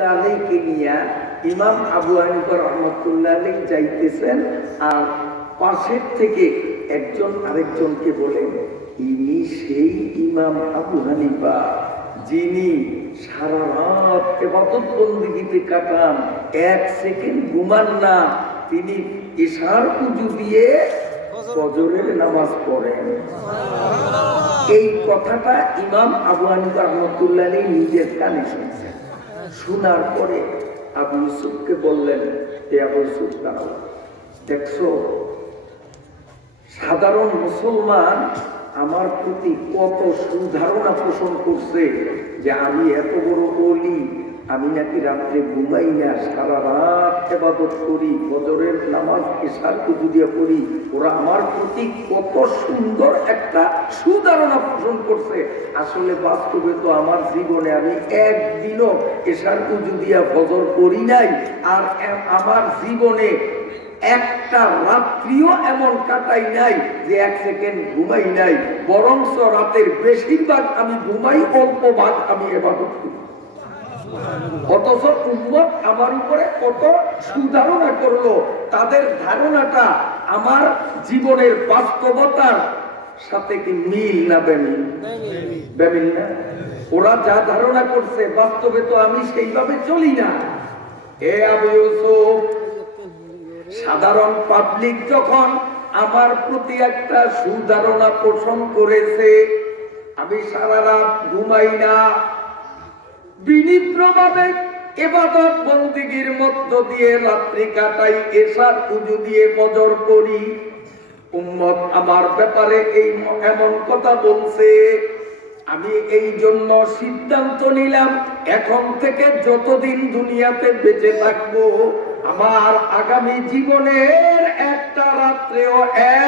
রহমতুল্লাহ আলাইহিকে নিয়ে ইমাম আবু হানিফা রহমতুল্লাহ আলাইহি যাইতেছেন, আর পাশের থেকে একজন আরেকজনকে বলেন, ইনি সেই ইমাম আবু হানিফা যিনি সারা রাত ইবাদত বন্দেগীতে কাটান, এক সেকেন্ড ঘুমান না, তিনি ইশার উযু দিয়ে ফজরের নামাজ পড়েন। এই কথাটা ইমাম আবু হানিফা রহমতুল্লাহ আলাইহি নিজের কানে শুনছেন। শোনার পরে আবু ইউসুফকে বললেন, এ আবু ইউসুফ দাঁড়াও, দেখছো সাধারণ মুসলমান আমার প্রতি কত সুধারণা পোষণ করছে যে আমি এত বড় ওলি, আমি নাকি রাত্রে ঘুমাই না, সারা রাত ইবাদত করি, ফজরের নামাজ ইশার উযু দিয়ে পড়ি, ওরা আমার প্রতি কত সুন্দর একটা সুধারণা পোষণ করছে। আসলে বাস্তবে তো আমার জীবনে আমি একদিনও ইশার উযু দিয়া ফজর করি নাই, আর আমার জীবনে একটা রাত্রিও এমন কাটাই নাই যে এক সেকেন্ড ঘুমাই নাই, বরঞ্চ রাতের বেশিরভাগ আমি ঘুমাই, অল্প ভাগ আমি ইবাদত করি। অথচ উম্মত আমার উপরে কত সুধারণা করলো, তাদের ধারণাটা আমার জীবনের বাস্তবতার সাথে কি মিল না বেমিল? বেমিল না? ওরা যা ধারণা করছে বাস্তবে তো আমি সেইভাবে চলি না। এ আবু ইউসুফ, সাধারণ পাবলিক যখন আমার প্রতি একটা সুধারণা পোষণ করেছে, আমি সারা রাত ঘুমাই না, বিনীত্রভাবে ইবাদত বন্দেগীর মধ্য দিয়ে রাত্রি কাটাই, ইশার উযু দিয়ে ফজর পড়ি, উম্মত আমার ব্যাপারে এই এমন কথা বলছে, আমি এই জন্য সিদ্ধান্ত নিলাম এখন থেকে যতদিন দুনিয়াতে বেঁচে থাকবো, আমার আগামী জীবনের একটা রাত্রেও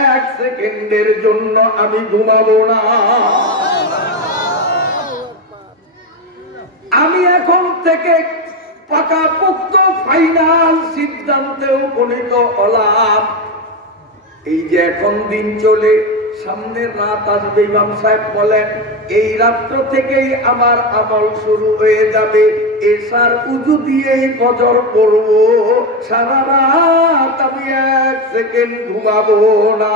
এক সেকেন্ডের জন্য আমি ঘুমাবো না। আমি এখন থেকে পাকাপোক্ত ফাইনাল সিদ্ধান্তে উপনীত হলাম, এই যে এখন দিন চলে, সামনের রাত আসবে, ইমাম সাহেব বলেন এই রাত্র থেকেই আমার আমল শুরু হয়ে যাবে, ইশার উযু দিয়েই ফজর পড়ব, সারা রাত আমি এক সেকেন্ড ঘুমাবো না।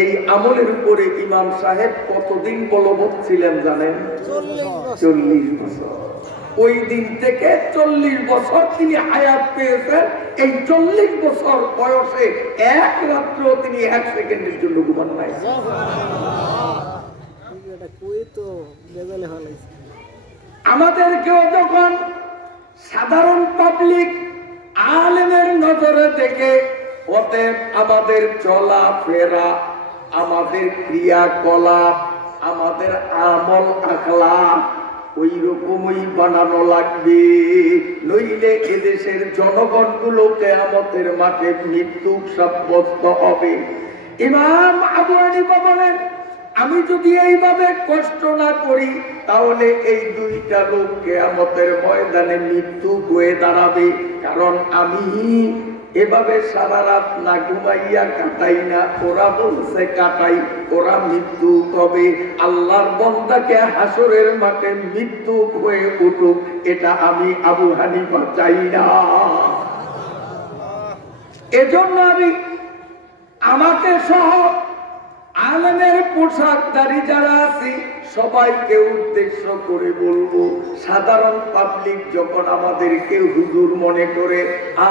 এই আমলের উপরে ইমাম সাহেব কতদিন বলবৎ ছিলেন জানেন? 40 বছর। ওই দিন থেকে 40 বছর তিনি হায়াত পেয়েছেন। এই 40 বছর বয়সে এক রাত্র তিনি এক সেকেন্ডের জন্য ঘুমান নাই। আমাদেরকেও যখন সাধারণ পাবলিক আলেমের নজরে দেখে, অতএব আমাদের চলাফেরা, আমাদের ক্রিয়াকলাপ, আমাদের আমল আখলাক ওই রকমই বানানো লাগবে, নইলে এদেশের জনগণ গুলো কিয়ামতের মাঠে মৃত্যু সাব্যস্ত হবে। ইমাম আবু হানিফা বলেন, আমি যদি এইভাবে কষ্ট না করি তাহলে এই দুইটা লোক কিয়ামতের ময়দানে মৃত্যু হয়ে দাঁড়াবে, কারণ আমি এভাবে সারা রাত না ঘুমাইয়া কাটাই না, ওরা বলছে কাটাই, ওরা মৃত্যু হবে। আল্লাহর বান্দাকে হাসরের মাঠে মৃত্যু হয়ে উঠুক, এটা আমি আবু হানিফা চাই না। এজন্য আমি আমাকে সহ আলেমের পোশাকধারী যারা আছি সবাইকে উদ্দেশ্য করে বলবো, সাধারণ পাবলিক যখন আমাদেরকে হুজুর মনে করে,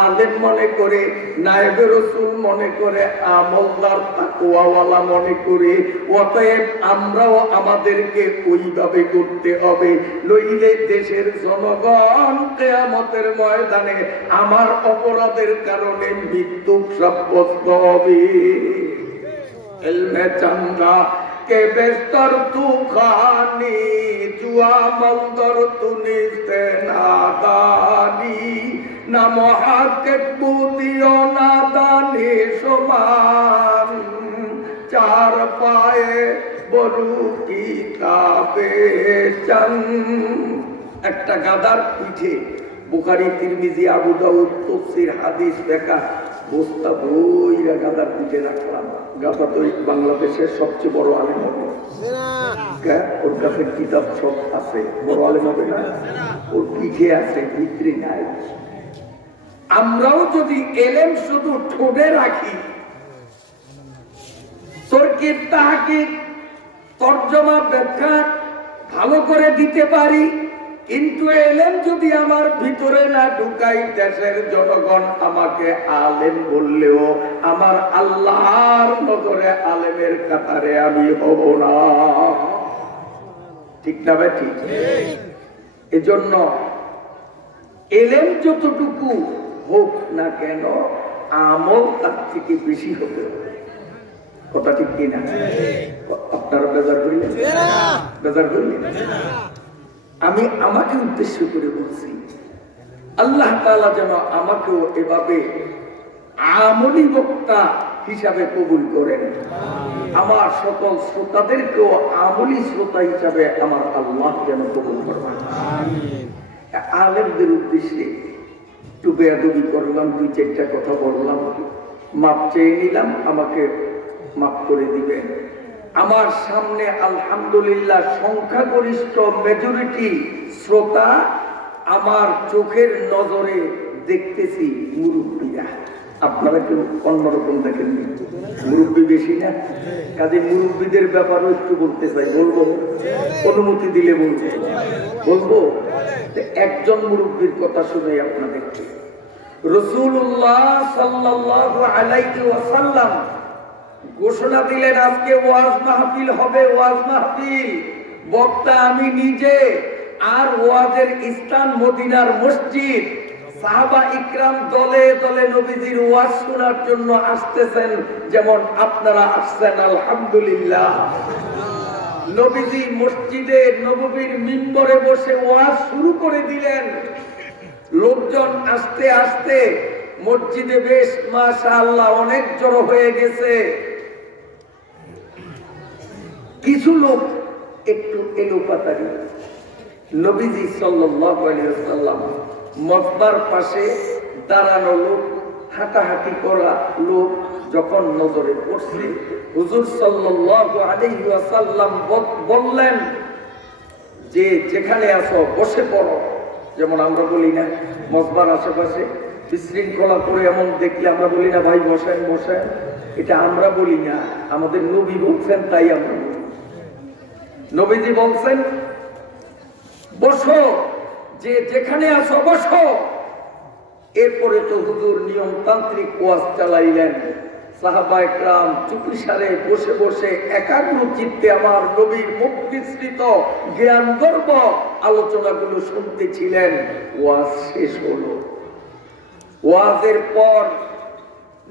আলেম মনে করে, নায়েবে রাসূল মনে করে, আমলদার তাকওয়াওয়ালা মনে করে, অতএব আমরাও আমাদেরকে ওইভাবে করতে হবে, নইলে দেশের জনগণ কিয়ামতের ময়দানে আমার অপরাধের কারণে মৃত্যু সাব্যস্ত হবে। इल्मे चंदा के बेस्तर तू खानी, जुआ मंदर तू निस्ते नादानी, न मुहाक्किक बूदियो नादानी समान, चार पाए बरु किताबे चंद। একটা গাদার পিঠে বুখারী, তিরমিজি, আবু দাউদ তফসির হাদিস লেখা বস্তা বইরা গাদার পিঠে রাখলাম। গাদা তো বাংলাদেশের সবচেয়ে বড় আলেম হবে, ওর কাছে কিতাব সব আছে, বড় আলেম হবে না, ওর পিঠে আছে, ভিতরে নাই। আমরাও যদি এলেম শুধু ঠোঁটে রাখি, তর্কের তাহাকিক তর্জমা ব্যাখ্যা ভালো করে দিতে পারি, কিন্তু এলেম যদি আমার ভিতরে না ঢুকাই, দেশের জনগণ আমাকে আলেম বললেও আমার আল্লাহর নজরে আলেমের কাতারে আমি হব না। ঠিক না ভাই? ঠিক। এজন্য এলেম যতটুকু হোক না কেন, আমল তার থেকে বেশি হতে হবে। কথা ঠিক কিনা? আপনারা বেজার হইলেন? বেজার হইলেন? আমি আমাকে উদ্দেশ্য করে বলছি, আল্লাহ তাআলা যেন আমাকেও এভাবে আমলি বক্তা হিসাবে কবুল করেন, আমার সকল শ্রোতাদেরকেও আমলি শ্রোতা হিসাবে আমার আল্লাহ যেন কবুল করেন। আলেমদের উদ্দেশ্যে একটু বেয়াদবি করলাম, 2-4টা কথা বললাম, মাপ চেয়ে নিলাম, আমাকে মাফ করে দিবেন। আমার সামনে আলহামদুলিল্লাহ সংখ্যাগরিষ্ঠ মেজরিটি শ্রোতা, আমার চোখের নজরে দেখতেছি মুরব্বীরা। আপনারা কেউ অন্যরকম দেখেন? মুরব্বী বেশি না, কাজে মুরব্বীদের ব্যাপারও একটু বলতে চাই। বলবো? অনুমতি দিলে বলবো? বলবো। একজন মুরব্বীর কথা শুনে আপনাদেরকে, রাসূলুল্লাহ সাল্লাল্লাহু আলাইহি ওয়াসাল্লাম ঘোষণা দিলেন আজকে ওয়াজ মাহফিল হবে। ওয়াজ মাহফিল বক্তা আমি নিজে, আর ওয়াজের স্থান মদিনার মসজিদ। সাহাবা ইকরাম দলে দলে নবীজির ওয়াজ শোনার জন্য আসতেছেন, যেমন আপনারা আসছেন আলহামদুলিল্লাহ। নবীজি মসজিদে নববীর মিম্বরে বসে ওয়াজ শুরু করে দিলেন। লোকজন আস্তে আস্তে মসজিদে বেশ মাশাআল্লাহ অনেক জড়ো হয়ে গেছে। কিছু লোক একটু এলোপাতারি, নবীজি সাল্লাল্লাহু আলাইহি ওয়াসাল্লাম মসবার পাশে দাঁড়ানো লোক, হাঁটাহাঁটি করা লোক যখন নজরে পড়ছে, হুজুর সাল্লাল্লাহু আলাইহি ওয়াসাল্লাম বললেন যে যেখানে আছো বসে পড়ো। যেমন আমরা বলি না মসবার আশেপাশে বিশৃঙ্খলা করে এমন দেখলে আমরা বলি না ভাই বসেন বসেন, এটা আমরা বলি না, আমাদের নবী বলছেন তাই আমরা বলি। নবীজি বলছেন বসো, যে যেখানে আছো বসো। এরপরে তো হুজুর নিয়মতান্ত্রিক ওয়াজ চালাইলেন। সাহাবা একরাম চুপিসারে বসে বসে একাগ্র চিত্তে আমার নবীর মুখ বিস্তৃত জ্ঞান গর্ব আলোচনাগুলো শুনতেছিলেন। ওয়াজ শেষ হলো। ওয়াজের পর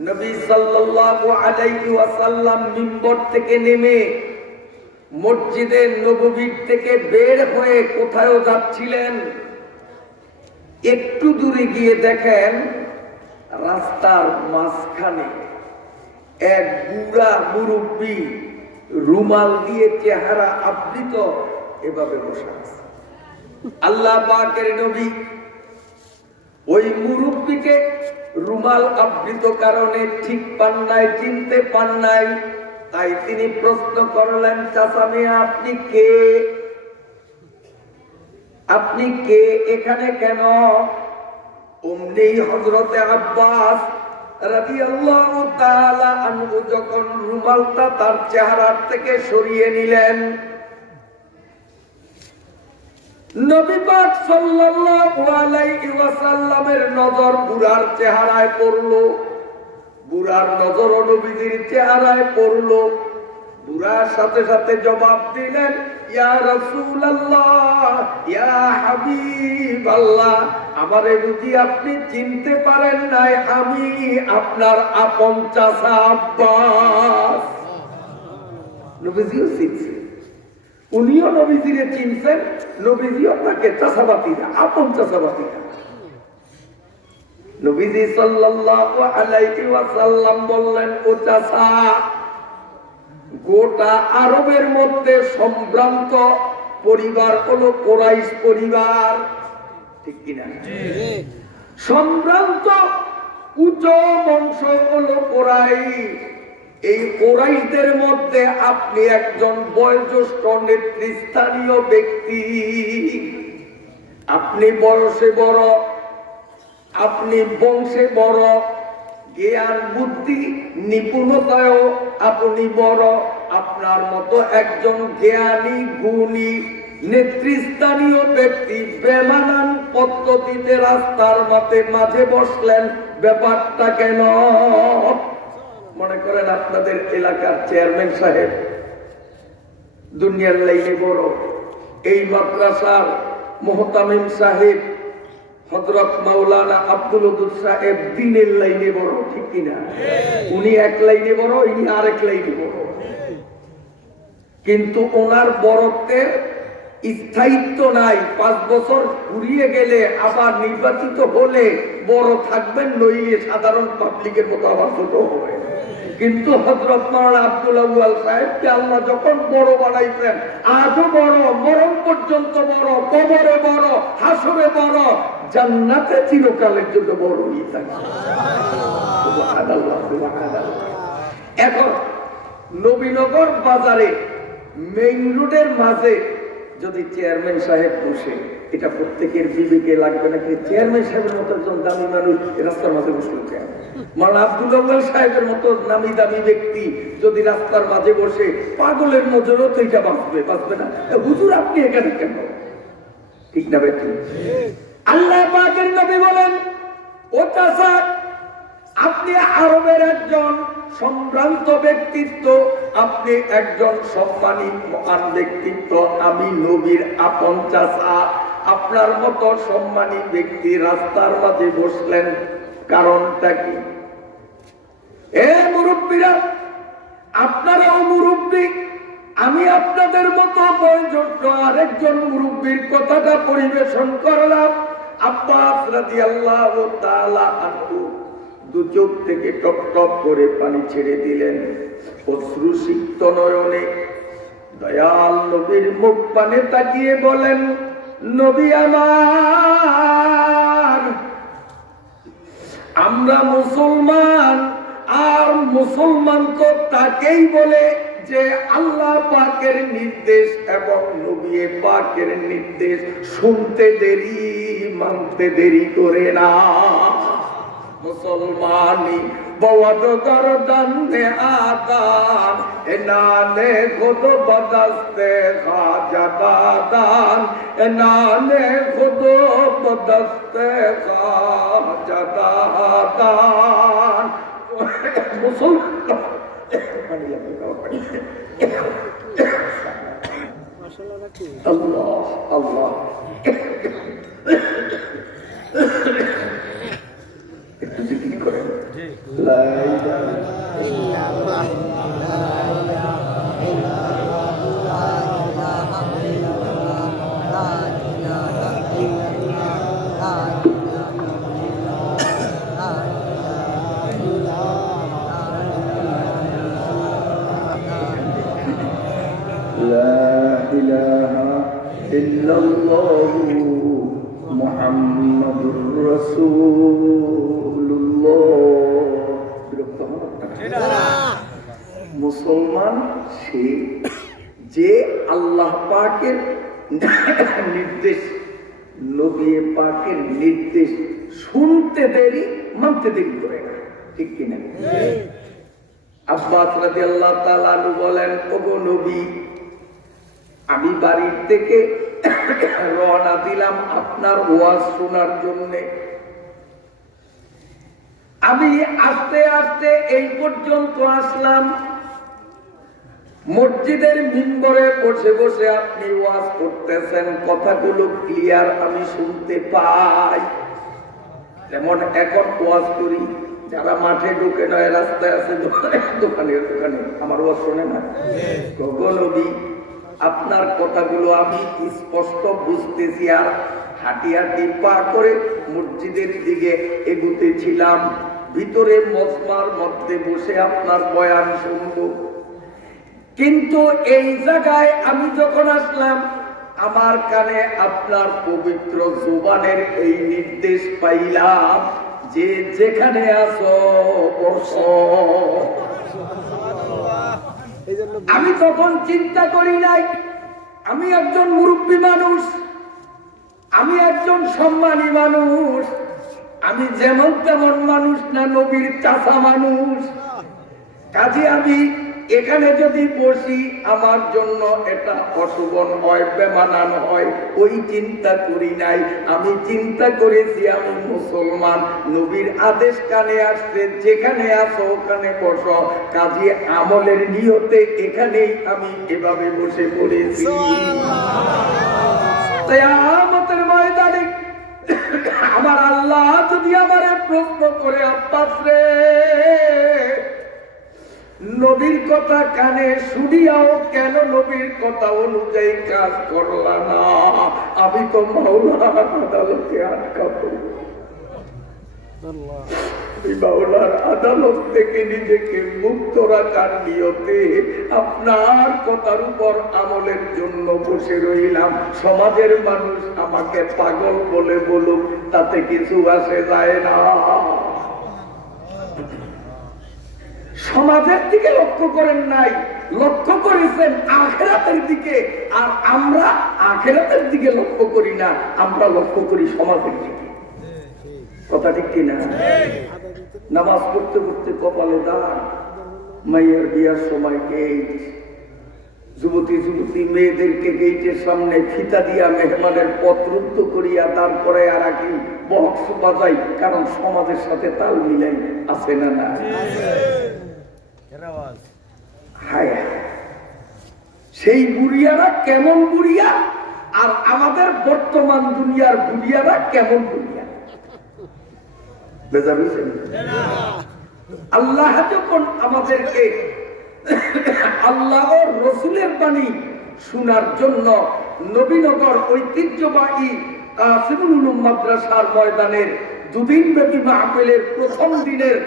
নবী সাল্লাল্লাহু আলাইহি ওয়াসাল্লাম মিম্বর থেকে নেমে মসজিদে নববীর থেকে বের হয়ে কোথায় যাচ্ছিলেন। একটু দূরে গিয়ে দেখেন রাস্তার মাঝখানে এক বুড়া মুরব্বী রুমাল দিয়ে চেহারা আবৃত এভাবে বসে আছে। আল্লাহ পাকের নবী ওই মুরব্বীকে রুমাল আবৃত কারণে ঠিক পান নাই, চিনতে পান নাই। তাই তিনি প্রশ্ন করলেন, চাচা মিয়া আপনি কে? আপনি কে, এখানে কেন? অমনি হযরতে আব্বাস রাদিয়াল্লাহু তাআলা আনহু যখন রুমালটা তার চেহারা থেকে সরিয়ে নিলেন, নবী পাক সাল্লাল্লাহু আলাইহি ওয়াসাল্লামের নজর বুড়ার চেহারায় পড়লো। বুড়ার নজর নবীজির চেহারায় পড়লো। বুড়ার সাথে সাথে জবাব দিলেন, ইয়া রাসূলুল্লাহ, ইয়া হাবিবাল্লাহ, আমারে বুঝি আপনি চিনতে পারেন নাই? আমি আপনার আপন চাচা আব্বাস। নবীজিও চিনছেন, উনিও নবীজিরে চিনছেন, নবীজিও তাকে চাচাবাতিরা, আপন চাচাবাতিরা। নবীজি সাল্লাল্লাহু আলাইহি ওয়াসাল্লাম বললেন, ও চাচা, গোটা আরবের মধ্যে সম্ভ্রান্ত পরিবার হলো কুরাইশ পরিবার, ঠিক কিনা? সম্ভ্রান্ত উচ্চ বংশ হলো কুরাইশ। এই কুরাইশদের মধ্যে আপনি একজন বয়োজ্যেষ্ঠ নেতৃস্থানীয় ব্যক্তি। আপনি বয়সে বড়, আপনি বংশে বড়, জ্ঞান বুদ্ধি নিপুণতায়ও আপনি বড়। আপনার মতো একজন জ্ঞানী গুণী নেতৃস্থানীয় ব্যক্তি বেমানান পদ্ধতিতে রাস্তার মাঝে বসলেন, ব্যাপারটা কেন? মনে করেন আপনাদের এলাকার চেয়ারম্যান সাহেব দুনিয়ার লাইনে বড়, এই মাদ্রাসার মোহতামিম সাহেব হযরত মাওলানা আব্দুল ওদুদ সাহেব দিনের লাইনে বড়, ঠিক কিনা? উনি এক লাইনে বড়, ইনি আরেক লাইনে বড়, কিন্তু ওনার বড়ত্বের স্থায়িত্ব নাই। 5 বছর ঘুরিয়ে গেলে আবার নির্বাচিত হলে বড় থাকবেন, নইলে সাধারণ পাবলিকের মতো আবার ছোট হবে। কিন্তু হযরত মাওলানা আব্দুল আউয়াল সাহেবকে আল্লাহ যখন বড় বানাইছেন, আজও বড়, মরণ পর্যন্ত বড়, কবরে বড়, হাসরে বড়, জান্নাতে চিরকালের জন্য বড়ই থাকে। সুবহানাল্লাহ, সুবহানাল্লাহ। এখন নবীনগর বাজারে মেইন রোডের মাঝে যদি চেয়ারম্যান সাহেব বসে, এটা প্রত্যেকের বিবেকে লাগবে নাকি? চেয়ারম্যান সাহেবের মতো একজন দামি মানুষ রাস্তার মাঝে বসলো কেন? মাওলানা আব্দুল আউয়াল সাহেবের মতো নামি দামি ব্যক্তি যদি রাস্তার মাঝে বসে, পাগলের নজরও তো এটা বাঁচবে না। হুজুর আপনি এখানে কেন? ঠিক না বেটি? আল্লাহ পাকের নবী বলেন, ও চাচা, আপনি আরবের একজন সম্ভ্রান্ত ব্যক্তিত্ব, আপনি একজন সম্মানী মহান ব্যক্তিত্ব, আমি নবীর আপন চাচা। আপনার মতো সম্মানী ব্যক্তি রাস্তার মাঝে বসলেন, কারণটা কি? এ মুরব্বীরা, আপনারাও মুরব্বী, আমি আপনাদের মতো বয়োজ্যেষ্ঠ আরেকজন মুরব্বীর কথাটা পরিবেশন করলাম। আব্বাস রাদিয়াল্লাহু তাআলা আনহু দু চোখ থেকে টপ টপ করে পানি ছেড়ে দিলেন, অশ্রুসিক্ত নয়নে দয়াল নবীর মুখ পানে তাকিয়ে বলেন, নবী আমার, আমরা মুসলমান, আর মুসলমান তো তাকেই বলে যে আল্লাহ পাকের নির্দেশ এবং নবী পাকের নির্দেশ শুনতে দেরি, মানতে দেরি করে না। মুসলমানি বওয়াদ গরদান নে আদান, এনানে খুদ বদস্তে খাজা দাদান, এনানে খুদ বদস্তে খাজা দাদান। মুসলমান আল্লাহ আল্লাহ, একটু জিকির করেন, লা ইলাহা ইল্লাল্লাহ, লা ইলাহা ইল্লাল্লাহ, লা ইলাহা ইল্লাল্লাহ, লা ইলাহা ইল্লাল্লাহ, লা ইলাহা ইল্লাল্লাহ মুহাম্মাদুর রাসূলুল্লাহ। মুসলমান সে যে আল্লাহ পাকের নির্দেশ, নবী পাকের নির্দেশ শুনতে দেরি, মানতে দেরি করে না, ঠিক কিনা? আব্বাস রাদিয়াল্লাহু তাআলা আনহু বলেন, ওগো নবী, আমি বাড়ির থেকে রওনা দিলাম আপনার ওয়াজ শোনার জন্য। আমি আস্তে আস্তে এই পর্যন্ত আসলাম, মসজিদের মিম্বরে বসে বসে আপনি ওয়াজ করতেছেন, কথাগুলো ক্লিয়ার আমি শুনতে পাই। যেমন এখন ওয়াজ করি, যারা মাঠে ঢুকে নয়, রাস্তায় আছে, দোকানে আমার ওয়াজ শোনে না। গো নবী, আপনার কথাগুলো আমি স্পষ্ট বুঝতেছি, আর হাঁটি হাঁটি পা করে মসজিদের দিকে এগুতেছিলাম, ভিতরে মজমার মধ্যে বসে আপনার বয়ান শুনবো। কিন্তু এই জায়গায় আমি যখন আসলাম, আমার কানে আপনার পবিত্র জুবানের এই নির্দেশ পাইলাম যে যেখানে আছো বসো। আমি তখন চিন্তা করি নাই আমি একজন মুরব্বী মানুষ, আমি একজন সম্মানী মানুষ, আমি যেমন তেমন মানুষ না, নবীর চাচা মানুষ। কাজে আমি এখানে যদি বসি আমার জন্য এটা অশুভন হয়, বেমানান হয়, ওই চিন্তা করি নাই। আমি চিন্তা করেছি আমি মুসলমান, নবীর আদেশ কানে আসছে, যেখানে আসো ওখানে বসো। কাজে আমলের নিয়তে এখানেই আমি এভাবে বসে পড়েছি। তাই কিয়ামতের ময়দানে আমার আল্লাহ যদি আমারে প্রশ্ন করে, আব্বাস রে নবীর কথা কানে শুনিয়াও কেন নবীর কথা অনুযায়ী কাজ করলা না, আমি তো মাওলার আদালতে আটকাবো। মাওলার আদালত থেকে নিজেকে মুক্ত রাখার নিয়তে আপনার কথার উপর আমলের জন্য বসে রইলাম। সমাজের মানুষ আমাকে পাগল বলে বলুক, তাতে কিছু আসে যায় না। সমাজের দিকে লক্ষ্য করেন নাই, লক্ষ্য করেছেন আখিরাতের দিকে। আর আমরা আখিরাতের দিকে লক্ষ্য করি না, আমরা লক্ষ্য করি সমাজের দিকে। কথা ঠিক কিনা? নামাজ পড়তে পড়তে কপালে দাগ, মাইয়ার বিয়ার সময় গেট, যুবতী যুবতী মেয়েদেরকে গেটের সামনে ফিতা দিয়া মেহমানের পথ রুদ্ধ করিয়া তারপরে আর কি বক্স বাজাই, কারণ সমাজের সাথে তাল মিলাই আছে না না? হায় সেই বুড়িয়ারা কেমন বুড়িয়া, আর আমাদের বর্তমান দুনিয়ার বুড়িয়ারা কেমন বুড়িয়া। আল্লাহ যখন আমাদেরকে আল্লাহ রসুলের বাণী শোনার জন্য নবীনগর ঐতিহ্যবাহী কাসিমুল উলুম মাদ্রাসার ময়দানের দুদিন ব্যাপী মাহফিলের প্রথম দিনের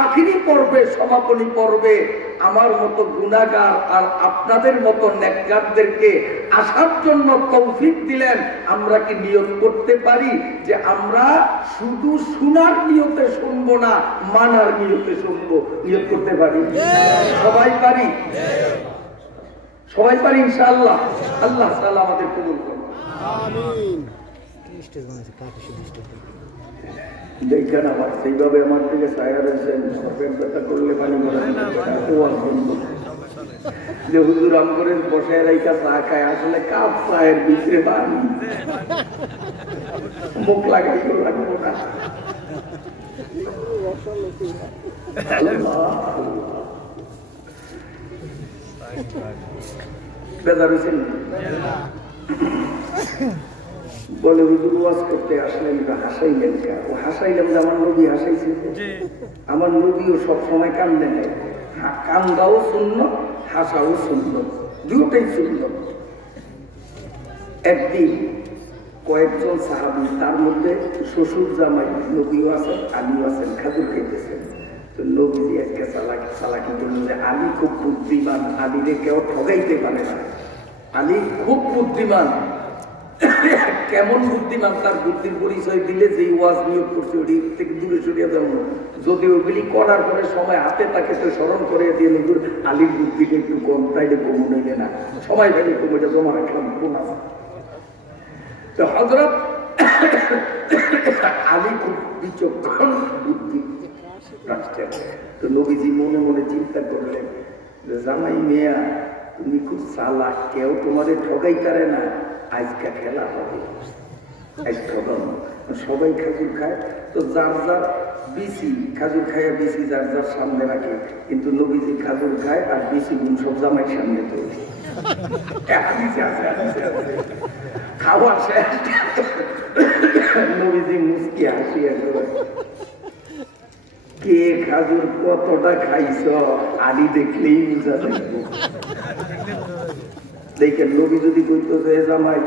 আখিরি পর্বে, সমাপনী পর্বে আমার মতো গুনাহগার আর আপনাদের মতো নেককারদেরকে আসার জন্য তৌফিক দিলেন। আমরা কি নিয়ত করতে পারি যে আমরা শুধু শোনার নিয়তে শুনবো না, মানার নিয়তে শুনবো? নিয়ত করতে পারি? সবাই পারি? সবাই পারি ইনশাআল্লাহ। আল্লাহ তাআলা আমাদের কবুল করুন। আমিন। দেখেন আবার সেইভাবে আমার থেকে ছায়া রয়েছেন, ব্যথা করলে পানি যে হুজুর আম করে বসায় রাইকা চা খায়, আসলে কাপ চায়ের ভিতরে পানি মুখ লাগাইতে লাগবো না। বেজার হয়েছেন বলে হুজুর ওয়াজ করতে আসলেন, হাসাইলেন কা? ও হাসাইলাম যে আমার নবী হাসাইছে। আমার নবীও সবসময় কান্দে নেয়, কান্দাও শূন্য, হাসাও শূন্য, দুটাই শূন্য। একদিন কয়েকজন সাহাবী, তার মধ্যে শ্বশুর জামাই নবীও আছেন, আলীও আছেন, খাজুর খাইতেছেন। তো নবীজি একটা চালাকি করলেন যে আলী খুব বুদ্ধিমান, আলীরে কেউ ঠগাইতে পারে না। আলী খুব বুদ্ধিমান। কেমন বুদ্ধিমান? তার বুদ্ধির পরিচয় দিলে যে ওয়াজ নিয়োগ করছে ওটি থেকে দূরে সরিয়ে দেওয়া। যদি ওগুলি করার পরে সময় হাতে তাকে তো স্মরণ করে দিয়ে নজর আলীর বুদ্ধিটা একটু কম, তাইলে কমন হইলে না, সবাই ভাবে কমটা জমা রাখলাম কোন তো হযরত আলী খুব বিচক্ষণ বুদ্ধি রাখতেন। তো নবীজি মনে মনে চিন্তা করলেন যে জামাই মেয়া তুমি খুব চালাক, কেউ তোমাদের ঠগাই পারে না, আজকে খেলা হবে। সবাই খাজুর খায়, তো যার যার বিসি খাজুর খায়, বিসি যার যার সামনে রাখে, কিন্তু নবীজি খাজুর খায় আর বিসি গুণ সব জামাই সামনে তোলে। খাওয়া শেষ, নবীজি মুস্কি হাসিয়া কে খাজুর কতটা খাইছ আলী দেখলেই বুঝা যাবে। দেখেন নবী যদি কইতো যে জামাই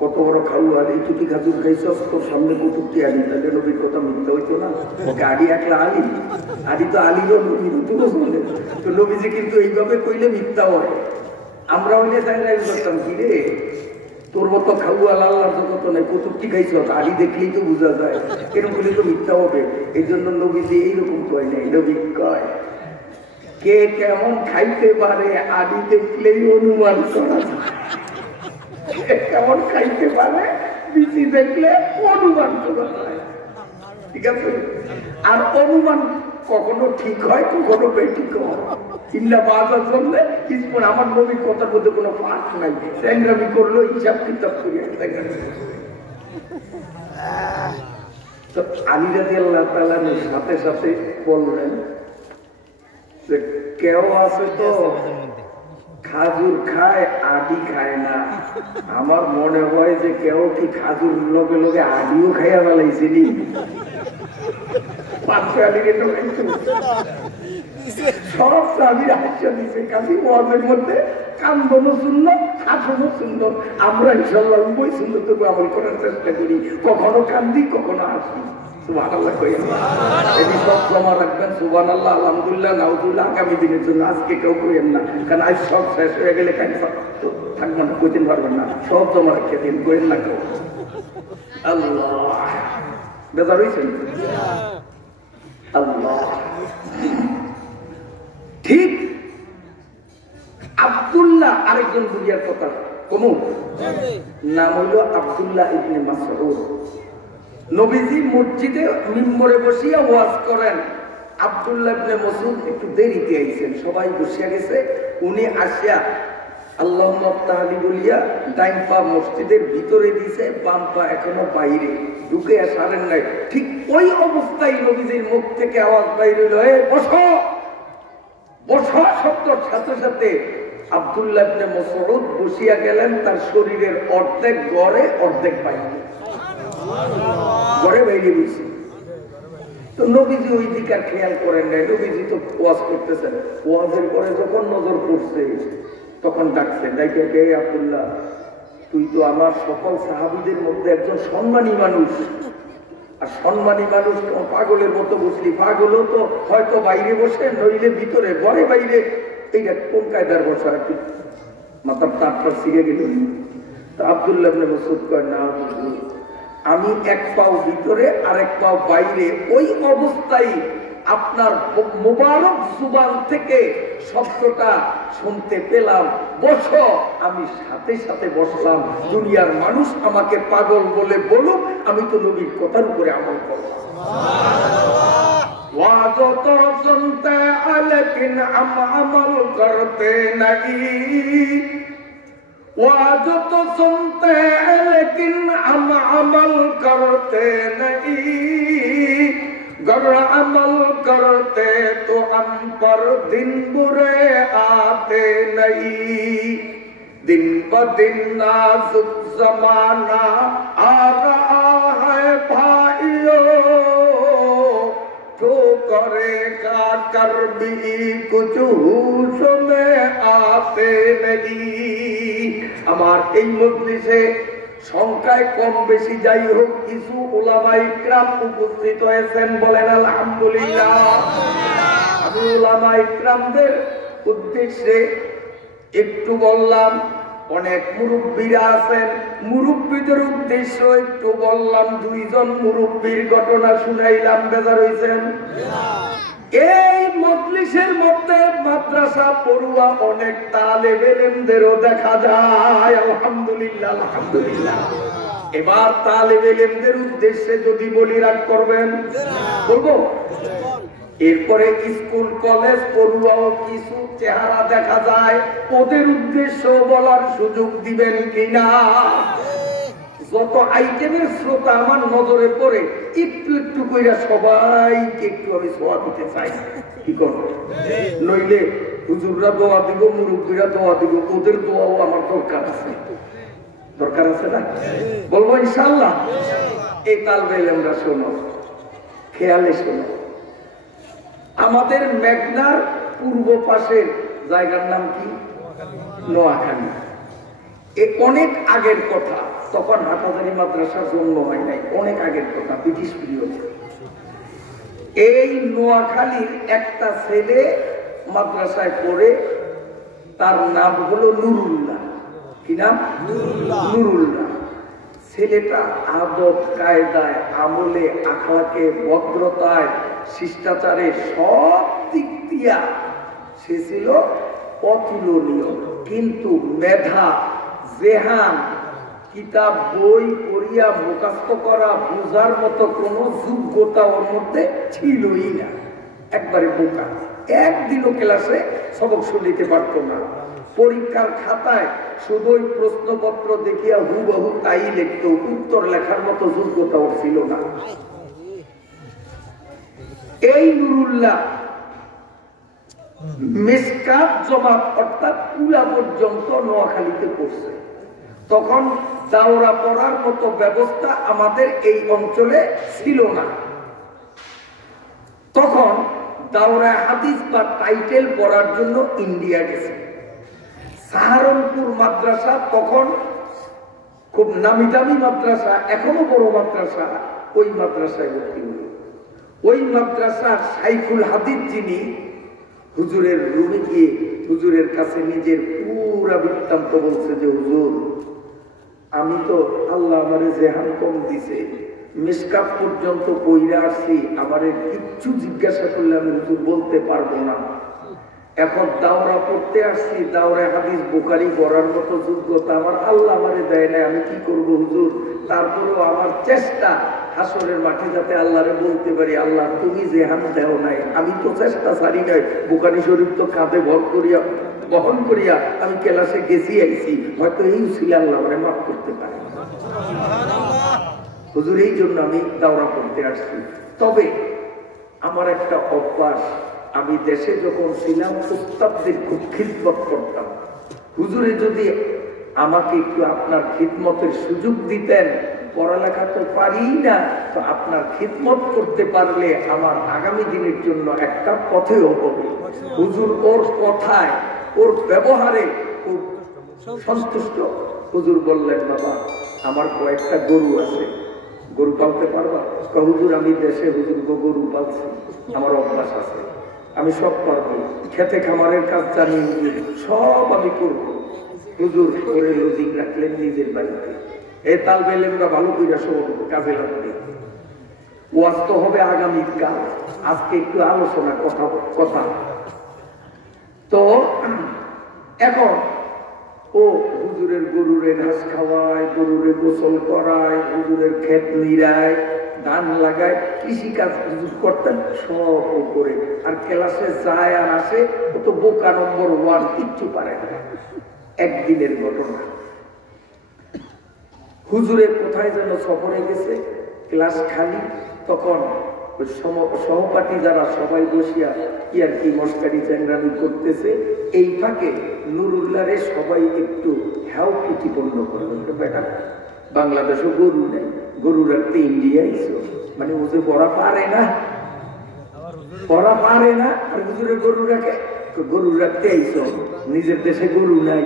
কত বড় খাও আর এইটুকি খাজুর খাইছ, তোর সামনে কটুকটি আলী, তাহলে নবীর কথা মিথ্যা হইতো না। ওকে আলী একলা আলী, আলী তো আলীরও নবীর তুলো বলে। তো নবীজি কিন্তু এইভাবে কইলে মিথ্যা হয়। আমরা হইলে চাই করতাম কি রে তোর মতো খাওয়া আল্লাহর জগত নাই, কুতুব কি খাইছ, আলী দেখলেই তো বোঝা যায়, এরকম করলে তো মিথ্যা হবে। এই জন্য নবীজি এইরকম কয় নাই, নবী কয় কে কেমন খাইতে পারে আলী দেখলেই অনুমান করা যায়। কেমন খাইতে পারে বিচি দেখলে অনুমান করা যায়, ঠিক আছে? আর অনুমান কখনো ঠিক হয়, কখনো বেঠিক হয়। ইল্লা বাজার জন্য আমার নবীর কথার মধ্যে কোনো ফাঁক নাই, স্যাংরামি করলো হিসাব কিতাব করিয়া। তো আলী রাদিয়াল্লাহু তাআলা সাথে সাথে বললেন যে কেউ আছে তো খাজুর খায় আডি খায় না। আমার মনে হয় যে কেউ কি খাজুর লগে লগে আডিও খাইয়া ফেলাইছে নি। সব স্বামীরা হাসিয়া দিছে, কাজী ওয়াজের মধ্যে কান্দনও সুন্দর, হাসনও সুন্দর। আমরা ইনশাল্লাহ উভয় সুন্দর তবু আমল করার চেষ্টা করি, কখনো কান্দি কখনো হাসি। সুবহানাল্লাহ কই এটি সব জমা রাখবেন। সুবহানাল্লাহ, আলহামদুলিল্লাহ, নাউজুবিল্লাহ আগামী দিনের জন্য। আজকে কেউ করেন না, কারণ আজ সব শেষ হয়ে গেলে কাজ থাকবেন না, কইতেন পারবেন না। সব জমা রাখিয়ে দিন, করেন না কেউ। আল্লাহ বেজার হয়েছেন? আল্লাহ ঠিক। আব্দুল্লাহ আরেকজন দুনিয়ার কথা কোন নাম হইল আব্দুল্লাহ ইবনে মাসউদ। নবীজি মসজিদে মিম্বরে বসিয়া ওয়াজ করেন। আব্দুল্লাহ ইবনে মাসউদ একটু দেরিতে আইছেন, সবাই বসিয়া গেছে। উনি আসিয়া আল্লাহুম্মা আফতাহলি বলিয়া ডাইন পা মসজিদের ভিতরে দিছে, বাম পা এখনো বাইরে, ঢুকে সারেন নাই। ঠিক ওই অবস্থায় নবীজির মুখ থেকে আওয়াজ বাইর হইল, এ বসো বসো। শব্দের সাথে সাথে আব্দুল্লাহ ইবনে মাসউদ বসিয়া গেলেন। তার শরীরের অর্ধেক গড়ে অর্ধেক বাইরে, গড়ে বাইরে বসে। তো নবীজি ওই দিকে আর খেয়াল করেন নাই, নবীজি তো ওয়াজ করতেছেন। ওয়াজের পরে যখন নজর পড়ছে তখন ডাকছে, ডাইকে কে আব্দুল্লাহ, তুই তো আমার সকল সাহাবীদের মধ্যে একজন সম্মানী মানুষ। আর সম্মানী মানুষ পাগলের মতো বুঝলি, পাগলও তো হয়তো বাইরে বসে, নইলে ভিতরে, ঘরে বাইরে। এইটা কোন কায়দার বসা? একটু মাথার তারটা ছিঁড়ে গেল। তো আব্দুল্লাহ ইবনে মাসউদ কয়, না আমি এক পাও ভিতরে আর এক পাও বাইরে, ওই অবস্থায় আপনার মোবারক জুবান থেকে শব্দটা শুনতে পেলাম, বসো। আমি সাথে সাথে বসলাম। দুনিয়ার মানুষ আমাকে পাগল বলে বলুক, আমি তো নবীর কথার উপরে আমল করব। ওয়াজ তো শুনতে লেকিন আমল করতে नहीं, वाज तो सुनते हैं लेकिन हम अमल करते नहीं, गर अमल करते तो हम पर दिन बुरे आते नहीं। दिन ब दिन नाजुक जमाना आ रहा है भाइयों, तो करेगा कर भी कुछ होश में आते नहीं। আমার এই মজলিসে সংখ্যায় কম বেশি যাই হোক কিছু উলামা ইকরাম উপস্থিত হয়েছেন, বলেন আলহামদুলিল্লাহ। আমি উলামা ইকরামদের উদ্দেশ্যে একটু বললাম, অনেক মুরব্বীরা আছেন, মুরব্বীদের উদ্দেশ্য একটু বললাম। দুইজন মুরব্বীর ঘটনা শুনাইলাম, বেজার হইছেন? এই মজলিসের মধ্যে মাদ্রাসা পড়ুয়া অনেক তালেবে ইলমদেরও দেখা যায়, আলহামদুলিল্লাহ আলহামদুলিল্লাহ। এবার তালেবে ইলমদের উদ্দেশ্যে যদি বলি রাগ করবেন? বলবো। এরপরে স্কুল কলেজ পড়ুয়াও কিছু চেহারা দেখা যায়, ওদের উদ্দেশ্য বলার সুযোগ দিবেন কিনা? যত আইটেমের শ্রোতা আমার নজরে পড়ে, একটু একটু কইরা সবাইকে একটু আমি ছোঁয়া দিতে চাই। কি করবো? নইলে হুজুররা দোয়া দিব, মুরব্বীরা দোয়া দিব, ওদের দোয়াও আমার দরকার আছে। দরকার আছে না? বলবো ইনশাআল্লাহ। এই তালবে আমরা শোনো, খেয়ালে শোনো। আমাদের মেঘনার পূর্ব পাশের জায়গার নাম কি? নোয়াখালী। এ অনেক আগের কথা, তখন হাটাজারি মাদ্রাসার জন্ম হয় নাই, অনেক আগের কথা, ব্রিটিশ পিরিয়ড। এই নোয়াখালীর একটা ছেলে মাদ্রাসায় পড়ে, তার নাম হলো নুরুল্লাহ। কি নাম? নুরুল্লাহ। ছেলেটা আদব কায়দায়, আমলে, আখলাকে, ভদ্রতায়, শিষ্টাচারে সব দিক দিয়া সে ছিল অতুলনীয়। কিন্তু মেধা, জেহান, কিতাব বই পড়িয়া মুখস্থ করা, বোঝার মতো কোনো যোগ্যতা ওর মধ্যে ছিলই না। একবারে বোকা, একদিনও ক্লাসে সবক শুনিতে পারত না। পরীক্ষার খাতায় শুধুই প্রশ্নপত্র দেখিয়া হুবহু তাই লিখত, উত্তর লেখার মতো যোগ্যতা ওর ছিল না। এই নুরুল্লাহ মিসকাত জমাত অর্থাৎ কুলা পর্যন্ত নোয়াখালীতে পড়ছে। তখন দাওরা পড়ার মতো ব্যবস্থা আমাদের এই অঞ্চলে ছিল না। তখন দাওরা হাদিস বা টাইটেল পড়ার জন্য ইন্ডিয়া গেছে। সাহারনপুর মাদ্রাসা তখন খুব নামি দামি মাদ্রাসা, এখনো বড় মাদ্রাসা, ওই মাদ্রাসায় ভর্তি হল। ওই মাদ্রাসার শাইখুল হাদিস যিনি হুজুরের রুমে গিয়ে হুজুরের কাছে নিজের পুরা বৃত্তান্ত বলছে যে হুজুর, আমি তো আল্লাহ আমারে জেহান কম দিছে, মিসকাত পর্যন্ত পইরা আসছি, আমারে কিচ্ছু জিজ্ঞাসা করলে আমি হুজুর বলতে পারবো না। এখন দাওরা পড়তে আসছি, দাওরা হাদিস বুখারী পড়ার মতো যোগ্যতা আমার আল্লাহ আমারে দেয় না, আমি কি করব হুজুর? তারপরেও আমার চেষ্টা হাসরের মাঠে যাতে আল্লাহরে বলতে পারি, আল্লাহ তুমি জেহান দেও নাই, আমি তো চেষ্টা ছাড়ি নাই। বুখারী শরীফ তো কাঁধে বহন করিয়া আমি ক্লাসে গেছি আইছি, হয়তো এই ছিল আল্লাহ আমারে মাফ করতে পারে হুজুর, এই জন্য আমি দাওরা পড়তে আসছি। তবে আমার একটা অভ্যাস, আমি দেশে যখন ছিলাম উস্তাদদের খুব খিদমত করতাম। হুজুরে যদি আমাকে একটু আপনার খিদমতের সুযোগ দিতেন, পড়ালেখা তো পারি না, তো আপনার খিদমত করতে পারলে আমার আগামী দিনের জন্য একটা পথেও হবে। হুজুর ওর কথায়, ওর ব্যবহারে খুব সন্তুষ্ট। হুজুর বললেন, বাবা আমার কয়েকটা গরু আছে, গরু পালতে পারবা? হুজুর আমি দেশে হুজুর গরু পালছি, আমার অভ্যাস আছে, আমি সব পারবো, খেতে খামারের কাজ জানি হুজুর, সব আমি করবো। হুজুর করে লজিক রাখলেন নিজের বাড়িতে। এ তাল বেলেমরা ভালো কইরা সব কাজে লাগবে। ওয়াজ তো হবে আগামীকাল, আজকে একটু আলোচনা কথা। তো এখন ও হুজুরের গরুরে ঘাস খাওয়ায়, গরুরে গোসল করায়, হুজুরের ক্ষেত নিরায়, ধান লাগায়, কৃষিকাজ হুজুর করতেন, সব করে। আর ক্লাসে যায় আর আসে, ও তো বোকা নম্বর 1, কিচ্ছু পারে না। একদিনের ঘটনা, হুজুরে কোথায় যেন সফরে গেছে, ক্লাস খালি, তখন সহপাঠী যারা সবাই বসিয়া কি আর কি মস্কারি চ্যাংরামি করতেছে, এই ফাঁকে নুরুল্লাহরে সবাই একটু হ্যাও প্রতিপন্ন করবেন, বেটা বাংলাদেশও গরু নেই, গরু রাখতে ইন্ডিয়া এসো, মানে ও যে পড়া পারে না, পড়া পারে না, আর হুজুরে গরু রাখে, গরু রাখতে আইসো, নিজের দেশে গরু নাই,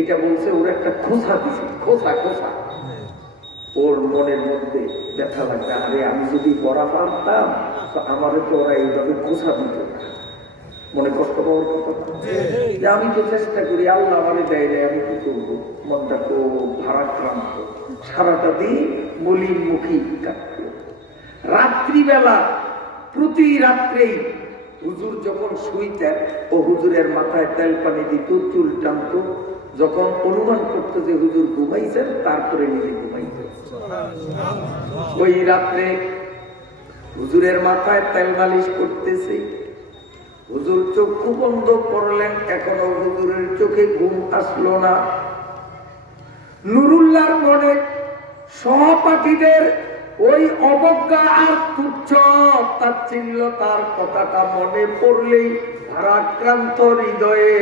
এটা বলছে। ওর একটা খোসা দিছে, খোসা খোসা, ওর মনের মধ্যে ব্যথা লাগবে, আরে আমি যদি পড়া পারতাম তো আমারে তো ওরা এইভাবে খোসা দিত না। মনে কষ্ট পাওয়ার কথা, যে আমি তো চেষ্টা করি, আল্লাহ আমারে দেয় রে, আমি কি করবো? মনটা তো ভারাক্রান্ত, সারাটা দিন মলিন মুখী কাটত। রাত্রিবেলা প্রতি রাত্রেই হুজুর যখন শুইতেন, ও হুজুরের মাথায় তেল পানি দিত, চুল টানত, যখন অনুমান করতো যে হুজুর ঘুমাইছেন, তারপরে নিজে ঘুমাইতেন। ওই রাত্রে হুজুরের মাথায় তেল মালিশ করতেছে, হুজুর চক্ষু বন্ধ করলেন, এখনো হুজুরের চোখে ঘুম আসলো না। নুরুল্লাহর মনে সহপাঠীদের ওই অবজ্ঞা আর তুচ্ছ তাচ্ছিল্যতার কথাটা মনে পড়লেই ভারাক্রান্ত হৃদয়ে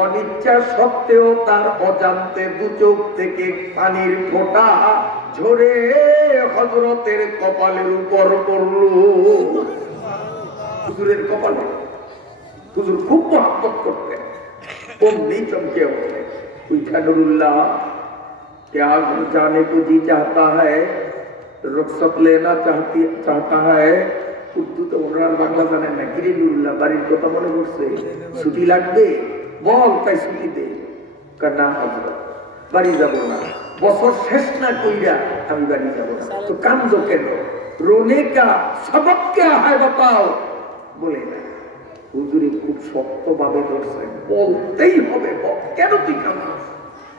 অনিচ্ছা সত্ত্বেও তার অজান্তে দু চোখ থেকে পানির ফোঁটা ঝরে হযরতের কপালের উপর পড়ল। হুজুরের কপালে, হুজুর খুব মহব্বত করতেন, অমনি চমকে ওঠে, উঠা নুরুল্লাহ क्या जाने को जी चाहता है, रुखसत लेना चाहता है। উর্দু তো ওনার বাংলা জানেন না, গিরি নুরুল্লাহ বাড়ির কথা মনে করছে, ছুটি লাগবে বল, তাই ছুটি দে। কার নাম হযরত বাড়ি যাব না, বছর শেষ না কইরা আমি বাড়ি যাব না। তো কান্দো কেন? রোনে কা সবক কে হয় বাপাও বলে না। হুজুরি খুব শক্ত ভাবে ধরছে, বলতেই হবে, কেন তুই কান্দিস,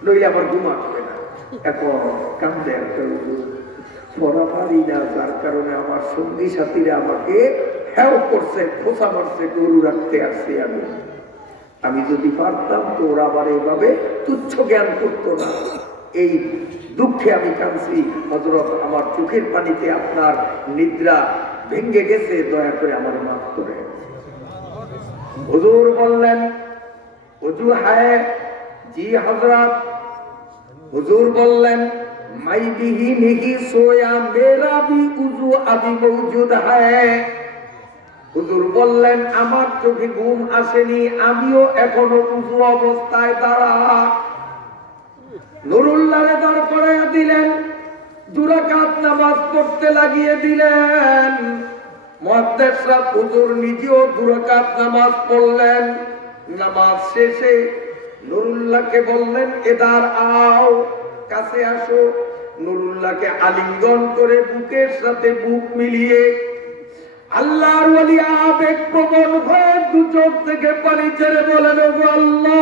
নইলে আমার ঘুম আসবে না। এখন কান্দে একটা হুজুর, পড়া পারি না, যার কারণে আমার সঙ্গী সাথীরা আমাকে হেও করছে, খোঁচা মারছে, গরু রাখতে আসছি আমি। আমি যদি পারতাম তো ওরা আবার এইভাবে তুচ্ছ জ্ঞান করতো না। এই দুঃখে আমি কাঁদছি। হযরত, আমার চোখের পানিতে আপনার নিদ্রা ভেঙে গেছে, দয়া করে আমার মাফ করে। হুজুর বললেন, ওযু হ্যায়? জি হযরত। হুজুর বললেন, মাই বিহি নিহি সোয়া মেরা ভি উযু আবি মওজুদ হ্যায়। হুজুর বললেন, আমার চোখে ঘুম আসেনি, আমিও এখনো উযু অবস্থায় দাঁড়া। নুরুল্লাহরে দাঁড় করাইয়া দিলেন, 2 রাকাত নামাজ পড়তে লাগিয়ে দিলেন। মুহাদ্দিস সাহেব হুজুর নিজেও 2 রাকাত নামাজ পড়লেন। নামাজ শেষে নুরুল্লাহকে বললেন, এদার আও, কাছে আসো। নুরুল্লাহকে আলিঙ্গন করে বুকের সাথে বুক মিলিয়ে আল্লাহর ওলি আবেগ প্রবণ হয়ে 2 চোখ থেকে পানি ছেড়ে বলেন, ওগো আল্লাহ,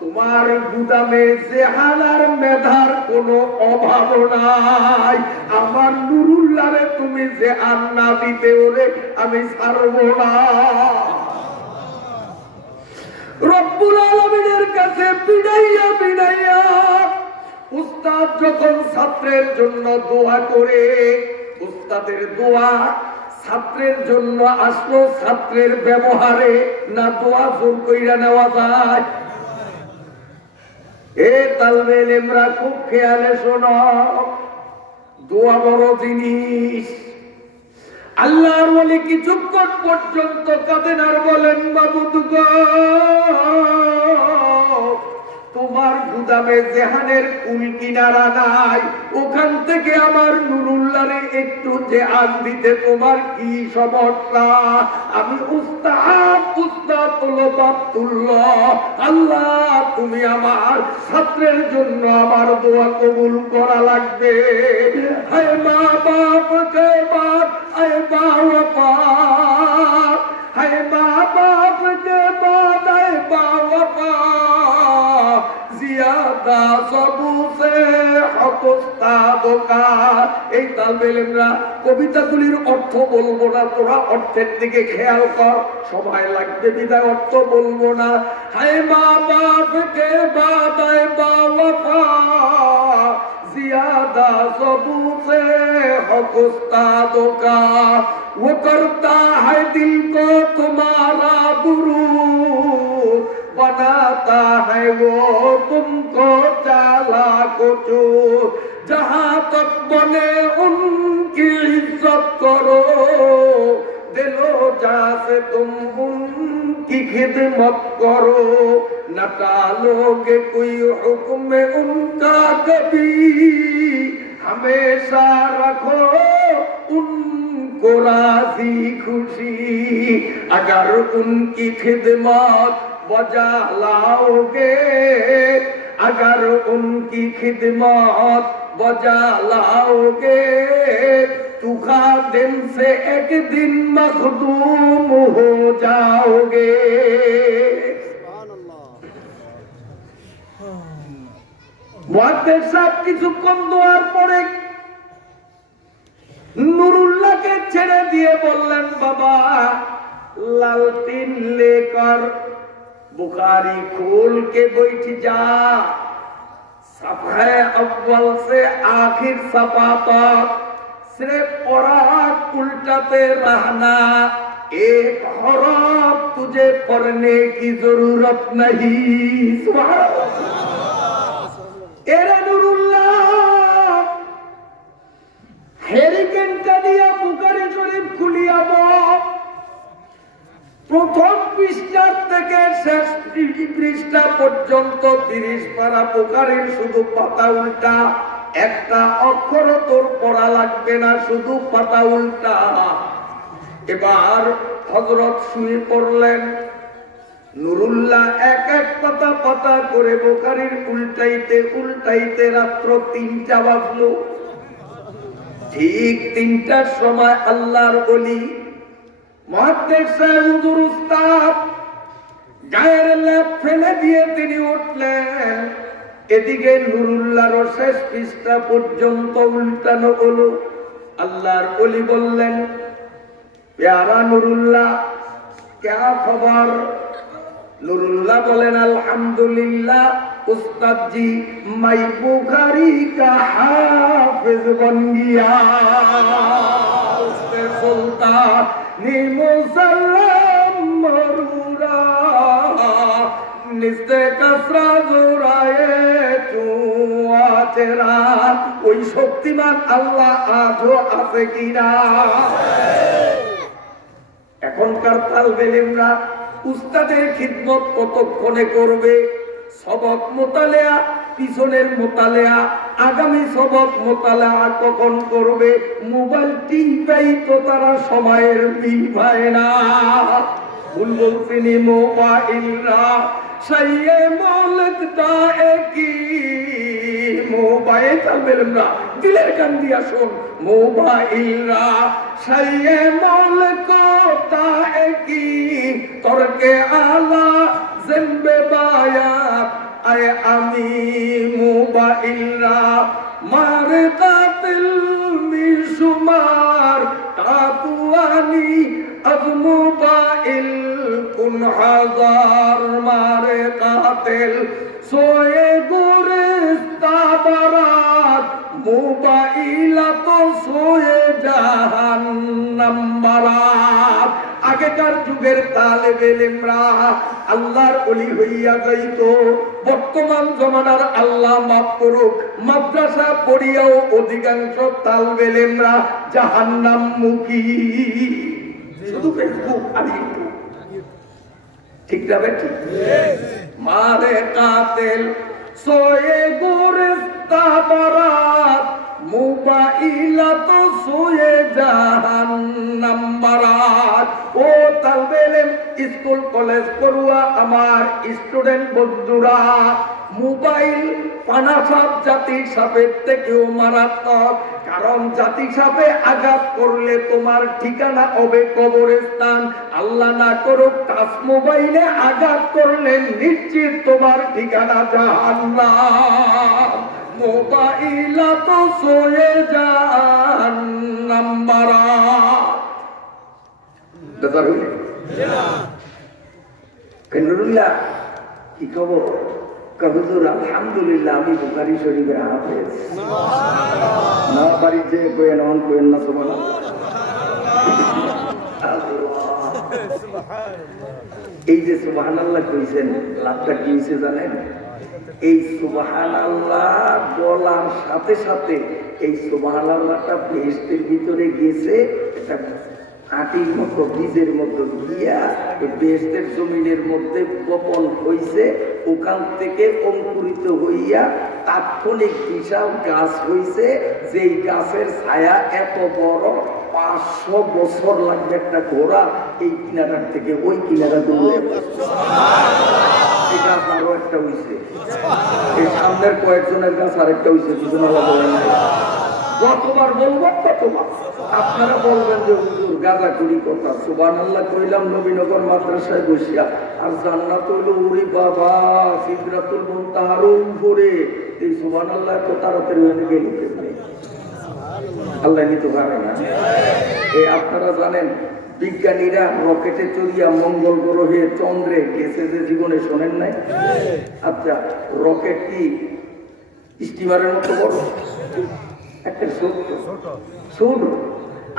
তোমার গুদামে জেহালার মেধার কোনো অভাব নাই। আমার নুরুল্লাহরে তুমি জেহান না দিতে ওরে আমি ছাড়ব না। রব্বুল আলামিনের কাছে বিনাইয়া বিনাইয়া উস্তাদ যখন ছাত্রের জন্য দোয়া করে, উস্তাদের দোয়া ছাত্রের জন্য আসলো ছাত্রের ব্যবহারে, না দোয়া জোর কইরা নেওয়া যায়? এ তালবে ইলমরা খুব খেয়ালে শোনো, দোয়া বড় জিনিস। আল্লাহর ওলি কিছুক্ষণ পর্যন্ত কাঁদেন আর বলেন, মাবুদ গো, তোমার গুদামে জেহানের কুল কিনারা নাই, ওখান থেকে আমার নুরুল্লাহরে একটু জেহান দিতে তোমার কি সমস্যা? আমি উস্তাদ আব্দুল্লাহ, আল্লাহ তুমি আমার ছাত্রের জন্য আমার দোয়া কবুল করা লাগবে। হে মা বাপ কে বাপ, হে মা বাপ, হে মা বাপ কে বাপ, হে মা বাপ, জিয়াদা সবুসে হক উস্তাদো কা। এই তালবে ইলমরা কবিতাগুলির অর্থ বলবো না, তোরা অর্থের দিকে খেয়াল কর, সময় লাগবে বিদায় অর্থ বলবো না। হায় মা বাপ কে বাপ, হে মা বাবা, জিয়াদা सबूसे हक उस्तादों का, वो करता है दिल को तुम्हारा दुरूद, बनाता है वो तुमको चालाको चूर, जहाँ तक बने उनकी इज्जत करो, दिलो जा से तुम उनकी खिदमत करो, न टालोगे कोई हुक्म उनका कभी, हमेशा रखो उनको राजी खुशी, अगर उनकी खिदमत बजा लाओगे, अगर उनकी खिदमत बजा लाओगे, तू खादिम से एक दिन मखदूम हो जाओगे। মুহাদ্দিস সাহেব কিছুক্ষণ দোয়ার পরে নুরুল্লাহকে ছেড়ে দিয়ে বললেন, বাবা लालटेन लेकर बुखारी खोल के बैठ जा, सफ़े अव्वल से आखिर सफ़ा तक सिर्फ कुरान उल्टाते रहना, एक हरफ तुझे पढ़ने की जरूरत नहीं। सुभान अल्लाह। एरे নুরুল্লাহ হেরিকেনটা দিয়া বুখারী শরীফ খুলিয়া প্রথম পৃষ্ঠা থেকে শেষ পৃষ্ঠা পর্যন্ত 30 পারা বুখারীর শুধু পাতা উল্টা, একটা অক্ষর তোর পড়া লাগবে না, শুধু পাতা উল্টা। এবার হযরত শুয়ে পড়লেন, নুরুল্লাহ এক এক পাতা পাতা করে বুখারীর উল্টাইতে উল্টাইতে রাত্র ৩টা বাজলো। ঠিক ৩টার সময় আল্লাহর ওলি মুহাদ্দিস সাহেব হুজুর উস্তাদ গায়ের লেপ ফেলে দিয়ে তিনি উঠলেন। এদিকে নুরুল্লাহর শেষ পৃষ্ঠা পর্যন্ত উল্টানো হলো। আল্লাহর ওলি বললেন, প্যারা নুরুল্লাহ, क्या खबर? নুরুল্লাহ বলেন, আলহামদুলিল্লাহ उस्ताद जी, मैं बुखारी का हाफिज बन गया। उसने सुल्तान नी मुसल्लम मरूरा निस्ते कसरा जोराए चुआ तेरा। ওই শক্তিমান আল্লাহ আজও আছে কিনা? এখনকার তালবে ইলমরা উস্তাদের খিদমত কতক্ষণে করবে? সবক মোতালেয়া, পিছনের মোতালেয়া, আগামী সবক মোতালেয়া কখন করবে? মোবাইল টিপাই তো তারা সময়ের মিল পায় না। ভুল বলছিনি মোবাইলরা সাইয়ে মৌলকটা একই মোবাইল তালবেলরা দিলের কান দিয়া শোন। মোবাইলরা সাইয়ে মৌলকটা একই তরকে আলা জেম্বে বায়াত আয় আমি মোবাইলরা মারে কাতিল মিশুমার কাতুয়ানি अब मोबाइल कुन हजार मारे कातिल सोए गुरिस्ता बारात मोबाइल तो सोए জাহান্নাম বারাত। আগেকার যুগের তালেবে ইলমরা আল্লাহর ওলি হইয়া যাইতো। বর্তমান জমানার আল্লাহ মাফ করুক, মাদ্রাসা পড়িয়াও অধিকাংশ তালেবে ইলমরা জাহান্নামমুখী। শুধু ফেসবুক আর ইউটিউব। ঠিক না বেটি? মারে কাতিল সোয়ে গুরিস্তা বারাত মোবাইল তো সোয়ে জাহান্নাম বারাত। ও তালবে ইলম, স্কুল কলেজ পড়ুয়া আমার স্টুডেন্ট বন্ধুরা, মোবাইল পানা সাপ জাতির সাপের থেকেও মারাত্মক। কারণ জাতি সাপে আঘাত করলে তোমার ঠিকানা হবে কবরস্থান। আল্লাহ না করুক টাচ মোবাইলে আঘাত করলে নিশ্চিত তোমার ঠিকানা জাহান্নাম। মোবাইল তো সোয়ে জাহান্নাম বারাত। নুরুল্লাহ কি খবর? হুজুর আলহামদুলিল্লাহ আমি বুখারী শরীফের হাফেজ। না বাড়ি যে কোয়েন অন কোয়েন না সুবহানাল্লাহ। এই যে সুবহানাল্লাহ কইছেন লাভটা কি হইছে জানেন? এই সুবহানাল্লাহ বলার সাথে সাথে এই সুবহানাল্লাহটা বেহেশতের ভিতরে গেছে। এটা আটির মতো বীজের মতো গিয়া বেহেশতের জমিনের মধ্যে বপন হইছে। ওখান থেকে অঙ্কুরিত হইয়া তাৎক্ষণিক বিশাল গাছ হইছে। যেই গাছের ছায়া এত বড় 500 বছর লাগবে একটা ঘোড়া এই কিনারার থেকে ওই কিনারা দূরে। এই গাছ আরো একটা হইছে, এই সামনের কয়েকজনের গাছ আরেকটা হইছে। পিছনে যতবার বলবো ততবার আপনারা বলবেন যে হুজুর গাঁজাখুরি কথা। সুবহানাল্লাহ কইলাম নবীনগর মাদ্রাসায় বসিয়া, আর জান্নাত হইল ওরে বাবা সিদরাতুল মুনতাহার উপরে। এই সুবহানাল্লাহ তো তাড়াতাড়ি হয়ে গেল কেমনে? আল্লাহ নিতে পারে না। এই আপনারা জানেন বিজ্ঞানীরা রকেটে চড়িয়া মঙ্গল গ্রহে চন্দ্রে গেছে যে জীবনে শোনেন নাই? আচ্ছা, রকেট কি স্টিমারের মতো বড়? একটা ছোট।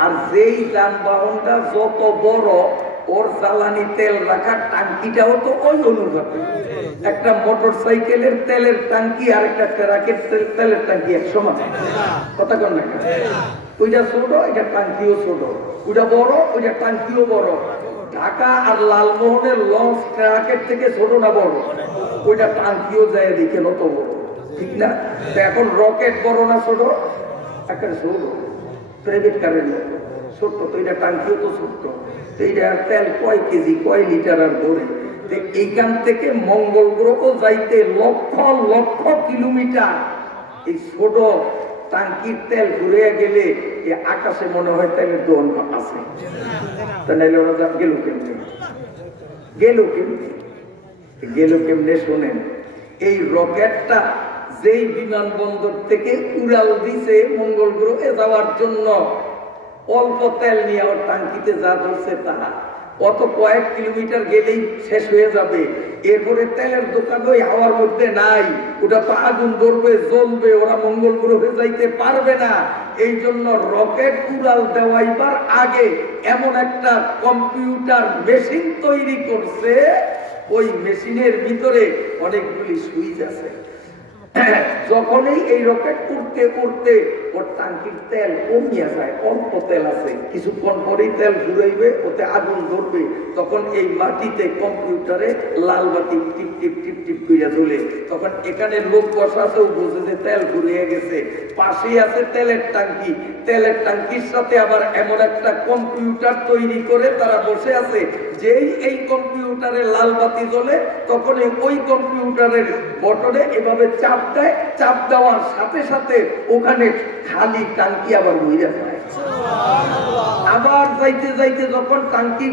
আর যেই যানবাহনটা যত বড় ওর জ্বালানি তেল রাখার টাঙ্কিটাও তো ওই অনুপাতে। একটা মোটর সাইকেলের তেলের টাঙ্কি আর একটা ট্রাকের তেলের টাঙ্কি এক সমান কথা কন না? ওইটা ছোট, এটা টাঙ্কিও ছোট। ওইটা বড়, ওইটা টাঙ্কিও বড়। ঢাকা আর লালমোহনের লঞ্চ ট্রাকের থেকে ছোট না বড়? ওইটা টাঙ্কিও যায় দেখে নত বড়, ঠিক না? এখন রকেট বড় না ছোট? একটা ছোট, প্রাইভেট কারের মতো ছোট্ট। তো এটা টাঙ্কিও তো ছোট্ট। এইটার তেল কয় কেজি কয় লিটার আর ধরে? এইখান থেকে মঙ্গল গ্রহ যাইতে লক্ষ লক্ষ কিলোমিটার এই ছোট টাঙ্কির তেল ঘুরে গেলে আকাশে মনে হয় তেলের দোকান আছে। তাহলে ওরা গেল কেমনে গেল কেমনে শোনেন, এই রকেটটা যেই বিমানবন্দর থেকে উড়াল দিছে মঙ্গল গ্রহে যাওয়ার জন্য, অল্প তেল নিয়ে আমার টাঙ্কিতে যা ধরছে তা অত কয়েক কিলোমিটার গেলেই শেষ হয়ে যাবে। এরপরে তেলের দোকান ওই হাওয়ার মধ্যে নাই, ওটা তো আগুন ধরবে, জ্বলবে, ওরা মঙ্গল গ্রহে যাইতে পারবে না। এই জন্য রকেট উড়াল দেওয়াইবার আগে এমন একটা কম্পিউটার মেশিন তৈরি করছে, ওই মেশিনের ভিতরে অনেকগুলি সুইচ আছে। যখনই এই রকেট উড়তে উড়তে ওর টাঙ্কির তেল কমিয়ে যায়, অল্প তেল আছে, কিছুক্ষণ পরেই তেল ঘুরাইবে, ওতে আগুন ধরবে, তখন এই মাটিতে কম্পিউটারে লাল বাতি টিপ টিপ টিপ টিপ কইরা জ্বলে। তখন এখানে লোক বসাতেও বোঝে যে তেল ঘুরিয়ে গেছে। পাশেই আছে তেলের টাঙ্কি, তেলের টাঙ্কির সাথে আবার এমন একটা কম্পিউটার তৈরি করে তারা বসে আছে, যেই এই কম্পিউটারে লাল বাতি জ্বলে তখন ওই কম্পিউটারের বটনে এভাবে চাপ দেয়, চাপ দেওয়ার সাথে সাথে ওখানে খালি টাঙ্কি আবার বইয়া যায়। আবার যাইতে যাইতে যখন টাঙ্কি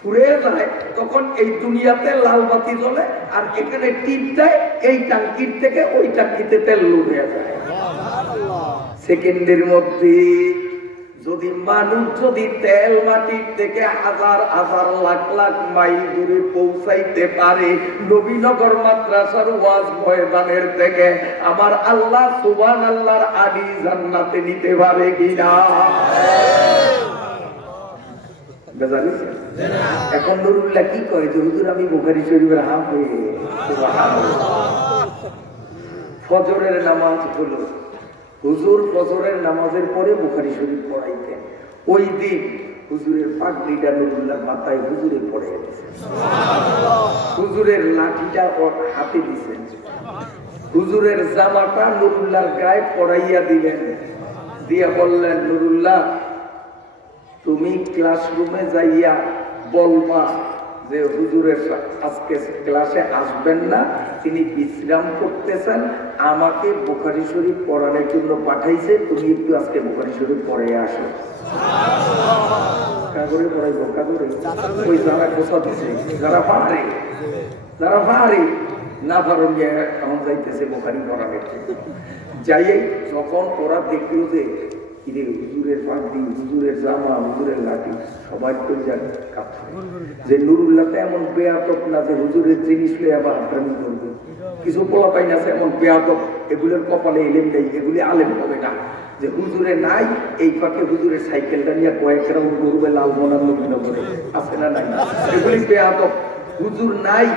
ফুরে যায় তখন এই দুনিয়াতে লাল বাতি জ্বলে, আর এখানে টিপ দেয়, এই টাঙ্কির থেকে ওই টাঙ্কিতে তেল লোড হয়ে যায়। সেকেন্ডের মধ্যে যদি মানুষ যদি তেল মাটির থেকে হাজার হাজার লাখ লাখ মাইল দূরে পৌঁছাইতে পারে, নবীনগর মাদ্রাসার ওয়াজ ময়দানের থেকে আমার আল্লাহ সুবহানাল্লাহর আদি জান্নাতে নিতে পারে কিনা? এখন নুরুল্লাহ কি কয় যে হুজুর আমি বুখারী শরীফের হাফেজ। ফজরের নামাজ হলো, হুজুর ফজরের নামাজের পরে বুখারী শরীফ পড়াইতেন। ওই দিন হুজুরের পাগড়িটা নুরুল্লাহ মাথায় হুজুরে পড়ে গেছে, হুজুরের লাঠিটা ওর হাতে দিছেন, হুজুরের জামাটা নুরুল্লাহর গায়ে পড়াইয়া দিলেন, দিয়া বললেন নুরুল্লাহ তুমি ক্লাসরুমে যাইয়া বলবা যে হুজুরের আজকে ক্লাসে আসবেন না, তিনি বিশ্রাম করতেছেন, আমাকে বুখারী শরীফ পড়ানোর জন্য পাঠাইছে, তুমি একটু আজকে বুখারী শরীফ পড়ে আসো। কাগরে পড়াইব, কাগরে ওই যারা কোথা দিছে, যারা পারে না পারো গিয়ে এখন যাইতেছে বুখারী পড়ানোর। যাইয়াই যখন ওরা দেখলো যে হুজুরের পাগড়ি, হুজুরের জামা, হুজুরের লাঠি, সবাই তো কাঁপছে যে নুরুল্লাহ এমন বেয়াদব না যে হুজুরের জিনিস লয়ে আবার আক্রমণ করবে। কিছু পোলা পাই না এমন বেয়াদব, এগুলোর কপালে এলেম নেই, এগুলি আলেম হবে না। যে হুজুরে নাই, এই ফাঁকে হুজুরের সাইকেলটা নিয়ে কয়েক রাউন্ড ঘুরবে লালমোহনার নবীনগরে, আছে না নাই? এগুলি বেয়াদব। হুজুর নাই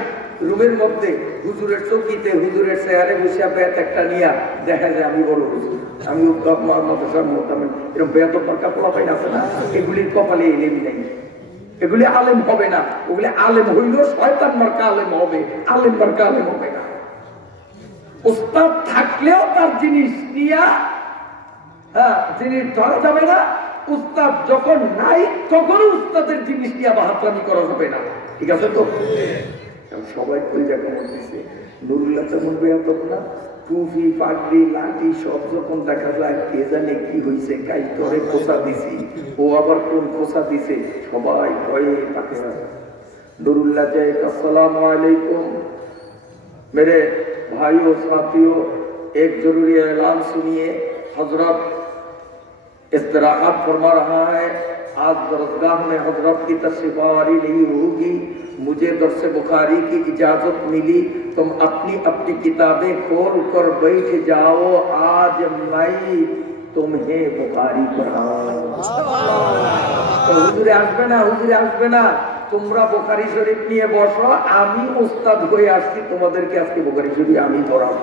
রুমের মধ্যে, হুজুরের চৌকিতে হুজুরের চেয়ারে বসে ব্যাত একটা নিয়া দেখা যায় আমি বড় হুজুর, আমি এরকম বেয়াদব মার্কা পোলা পাই আছে না, এগুলির কপালে এলেম নেই, এগুলি আলেম হবে না। ওগুলি আলেম হইল শয়তান মার্কা আলেম হবে, আলেম মার্কা আলেম হবে না। উস্তাদ থাকলেও তার জিনিস নিয়া জিনিস ধরা যাবে না, উস্তাদ যখন নাই তখনও উস্তাদের জিনিস নিয়ে বাহাত্রামি করা যাবে না। ঠিক আছে তো? সবাই কইজা কেমন দিছে, নুরুল্লাহ তেমন বেয়াদব না, টুপি পাগড়ি লাঠি সব যখন দেখা যায় কে জানে কি হয়েছে, কাই তরে খোঁচা দিছি, ও আবার কোন খোঁচা দিছে, সবাই ভয়ে তাকে। নুরুল্লাহ जय अस्सलाम वालेकुम मेरे भाइयों साथियों, एक जरूरी ऐलान सुनिए। हजरत इस्तराहत फरमा रहा है, आज दरसगाह में हजरत की तशरीफावरी नहीं होगी, मुझे दर्स बुखारी की इजाजत मिली, तुम अपनी अपनी किताबें खोल कर बैठ जाओ, आज मैं तुम्हें बुखारी पढ़ाऊं। तो हुजूरे आसबे ना, हुजूरे आसबे ना, তোমরা বুখারী শরীফ নিয়ে বসো, আমি উস্তাদ হয়ে আসছি, তোমাদেরকে আজকে বুখারী শরীফ আমি পড়াবো।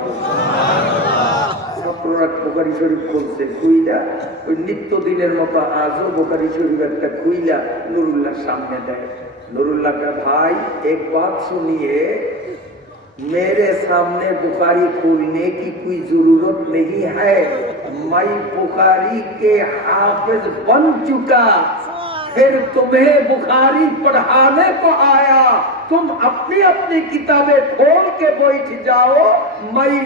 ছাত্ররা বুখারী শরীফ খুলছে, খুইলা ওই নিত্যদিনের মতো আজও বুখারী শরীফ একটা খুইলা নুরুল্লাহ সামনে দেয়। নুরুল্লাহ का भाई एक बात सुनिए, मेरे सामने बुखारी खोलने की कोई जरूरत नहीं है, मैं बुखारी के हाफिज बन चुका, फिर तुम्हें बुखारी पढ़ाने को आया, तुम अपनी अपनी किताबें खोल के बैठ जाओ, मैं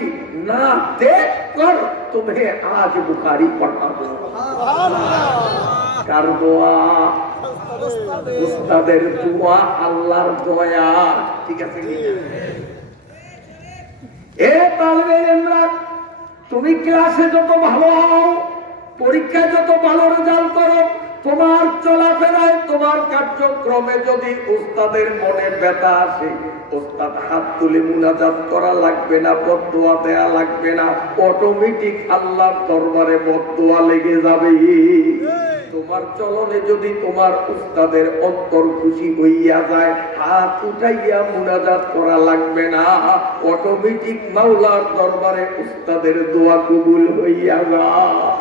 ना देख कर तुम्हें आज बुखारी पढ़ा दूंगा। কার দোয়া? উস্তাদের দোয়া, আল্লাহর দয়া। ঠিক আছে কি? এ তালবে ইলমরা, তুমি ক্লাসে যত ভালো হও, পরীক্ষায় যত ভালো রেজাল্ট করো, তোমার চলাফেরায় তোমার কার্যক্রমে যদি উস্তাদের মনে ব্যথা আসে, উস্তাদ হাত তুলে মুনাজাত করা লাগবে না, বদদোয়া দেয়া লাগবে না, অটোমেটিক আল্লাহর দরবারে বদদোয়া লেগে যাবে। তোমার চলনে যদি তোমার উস্তাদের অন্তর খুশি হইয়া যায়, হাত উঠাইয়া মুনাজাত করা লাগবে না, অটোমেটিক মাওলার দরবারে উস্তাদের দোয়া কবুল হইয়া যায়।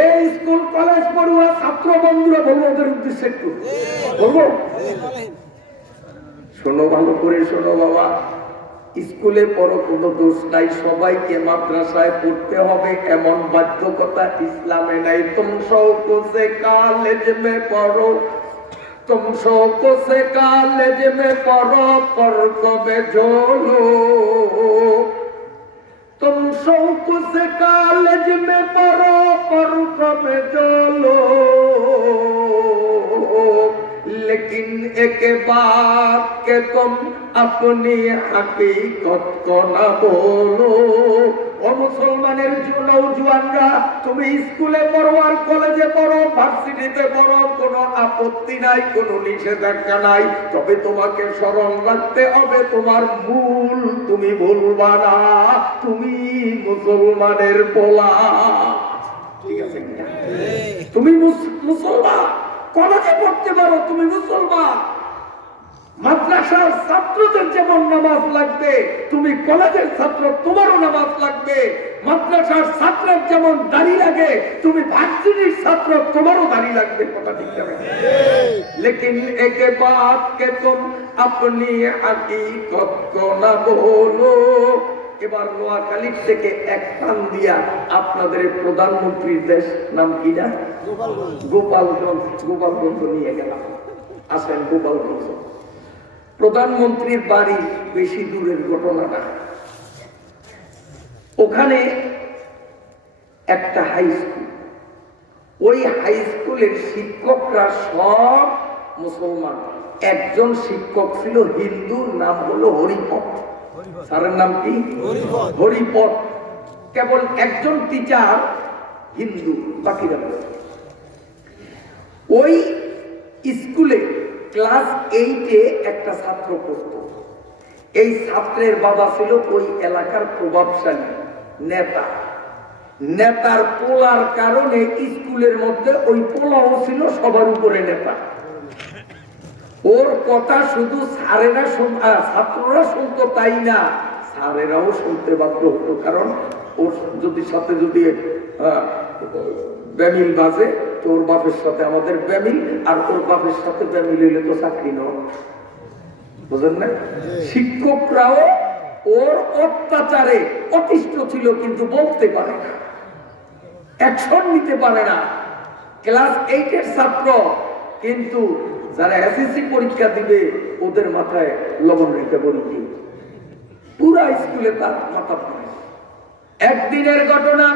এই স্কুল কলেজ পড়ুয়া ছাত্র বন্ধুরা বলবো, ওদের উদ্দেশ্যে একটু বলবো, শোনো, ভালো করে শোনো বাবা। স্কুলে পড়ো, কোনো দোষ নাই, সবাইকে মাদ্রাসায় পড়তে হবে এমন বাধ্যকতা ইসলামে নাই। তুম শৌকো সে কলেজ মে পড়ো, তুম শৌকো সে কলেজ মে পড়ো, পর কবে ঝোলো। तुम शौक से कॉलेज में पढ़ो, पर कब चलो, लेकिन एक बात के तुम अपनी हकीकत को न बोलो। ও মুসলমানের নওজোয়ানরা, তুমি স্কুলে পড়ো আর কলেজে পড়ো, ভার্সিটিতে পড়ো, কোনো আপত্তি নাই, কোনো নিষেধাজ্ঞা নাই, তবে তোমাকে স্মরণ রাখতে হবে তোমার মূল তুমি বলবা না, তুমি মুসলমানের পোলা। ঠিক আছে কিনা? তুমি মুসলমান, কলেজে পড়তে পারো, তুমি মুসলমান। মাদ্রাসার ছাত্রদের যেমন নামাজ লাগবে, তুমি কলেজের ছাত্র, তোমারও নামাজ লাগবে। মাদ্রাসার ছাত্রের যেমন দাড়ি লাগে, তুমি ভার্সিটির ছাত্র, তোমারও দাড়ি লাগবে। কথা ঠিক যাবে, লেকিন একে বাত কে তুম আপনি হकीकत को न बोलो। এবার নোয়াখালীর থেকে এক টান দিয়া আপনাদের প্রধানমন্ত্রীর দেশ নাম কি না? গোপালগঞ্জ। গোপালগঞ্জ নিয়ে গেলাম, আসেন গোপালগঞ্জ। প্রধানমন্ত্রীর বাড়ি বেশি দূরের ঘটনা না, ওখানে একটা হাই স্কুল, ওই হাই স্কুলের শিক্ষকরা সব মুসলমান। একজন শিক্ষক ছিল হিন্দু, নাম হলো হরিপদ। স্যারের নাম কি? হরিপদ। কেবল একজন টিচার হিন্দু, বাকিরা ওই স্কুলে ক্লাস 8-এ একটা ছাত্র পড়তো। এই ছাত্রের বাবা ছিল ওই এলাকার প্রভাবশালী নেতা। নেতার পোলার কারণে স্কুলের মধ্যে ওই পোলাও ছিল সবার উপরে নেতা। ওর কথা শুধু স্যারেরা ছাত্ররা শুনতো তাই না, স্যারেরাও শুনতে বাধ্য হতো, কারণ ওর যদি সাথে যদি ব্যামিল বাজে, তোর বাপের সাথে আমাদের ব্যামিল, আর তোর বাপের সাথে ব্যামিল হইলে তো চাকরি নয়, বুঝলেন না? শিক্ষকরাও ওর অত্যাচারে অতিষ্ঠ ছিল, কিন্তু বলতে পারে না, অ্যাকশন নিতে পারে না। ক্লাস 8-এর ছাত্র, কিন্তু যারা এসএসসি পরীক্ষা দিবে ওদের মাথায় লবণ রেখে বলি, পুরা স্কুলে তার মাথা পড়ে। একদিনের ঘটনা,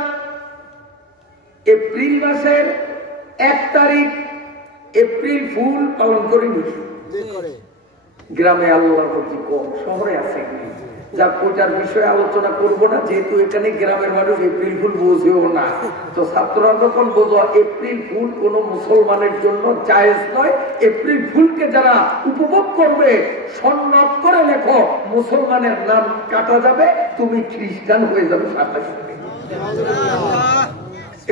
এপ্রিল মাসের 1 তারিখ, এপ্রিল ফুল পালন করিনি গ্রামে, আল্লাহর প্রতি কম, শহরে আছে যা ওটার বিষয়ে আলোচনা করব না, যেহেতু এখানে গ্রামের মানুষ এপ্রিল ফুল বোঝেও না। তো ছাত্ররা যখন বোঝো এপ্রিল ফুল কোন মুসলমানের জন্য জায়েজ নয়, এপ্রিল ফুলকে যারা উপভোগ করবে সন্ন্যত করে লেখো, মুসলমানের নাম কাটা যাবে, তুমি খ্রিস্টান হয়ে যাবে সাথে সাথে।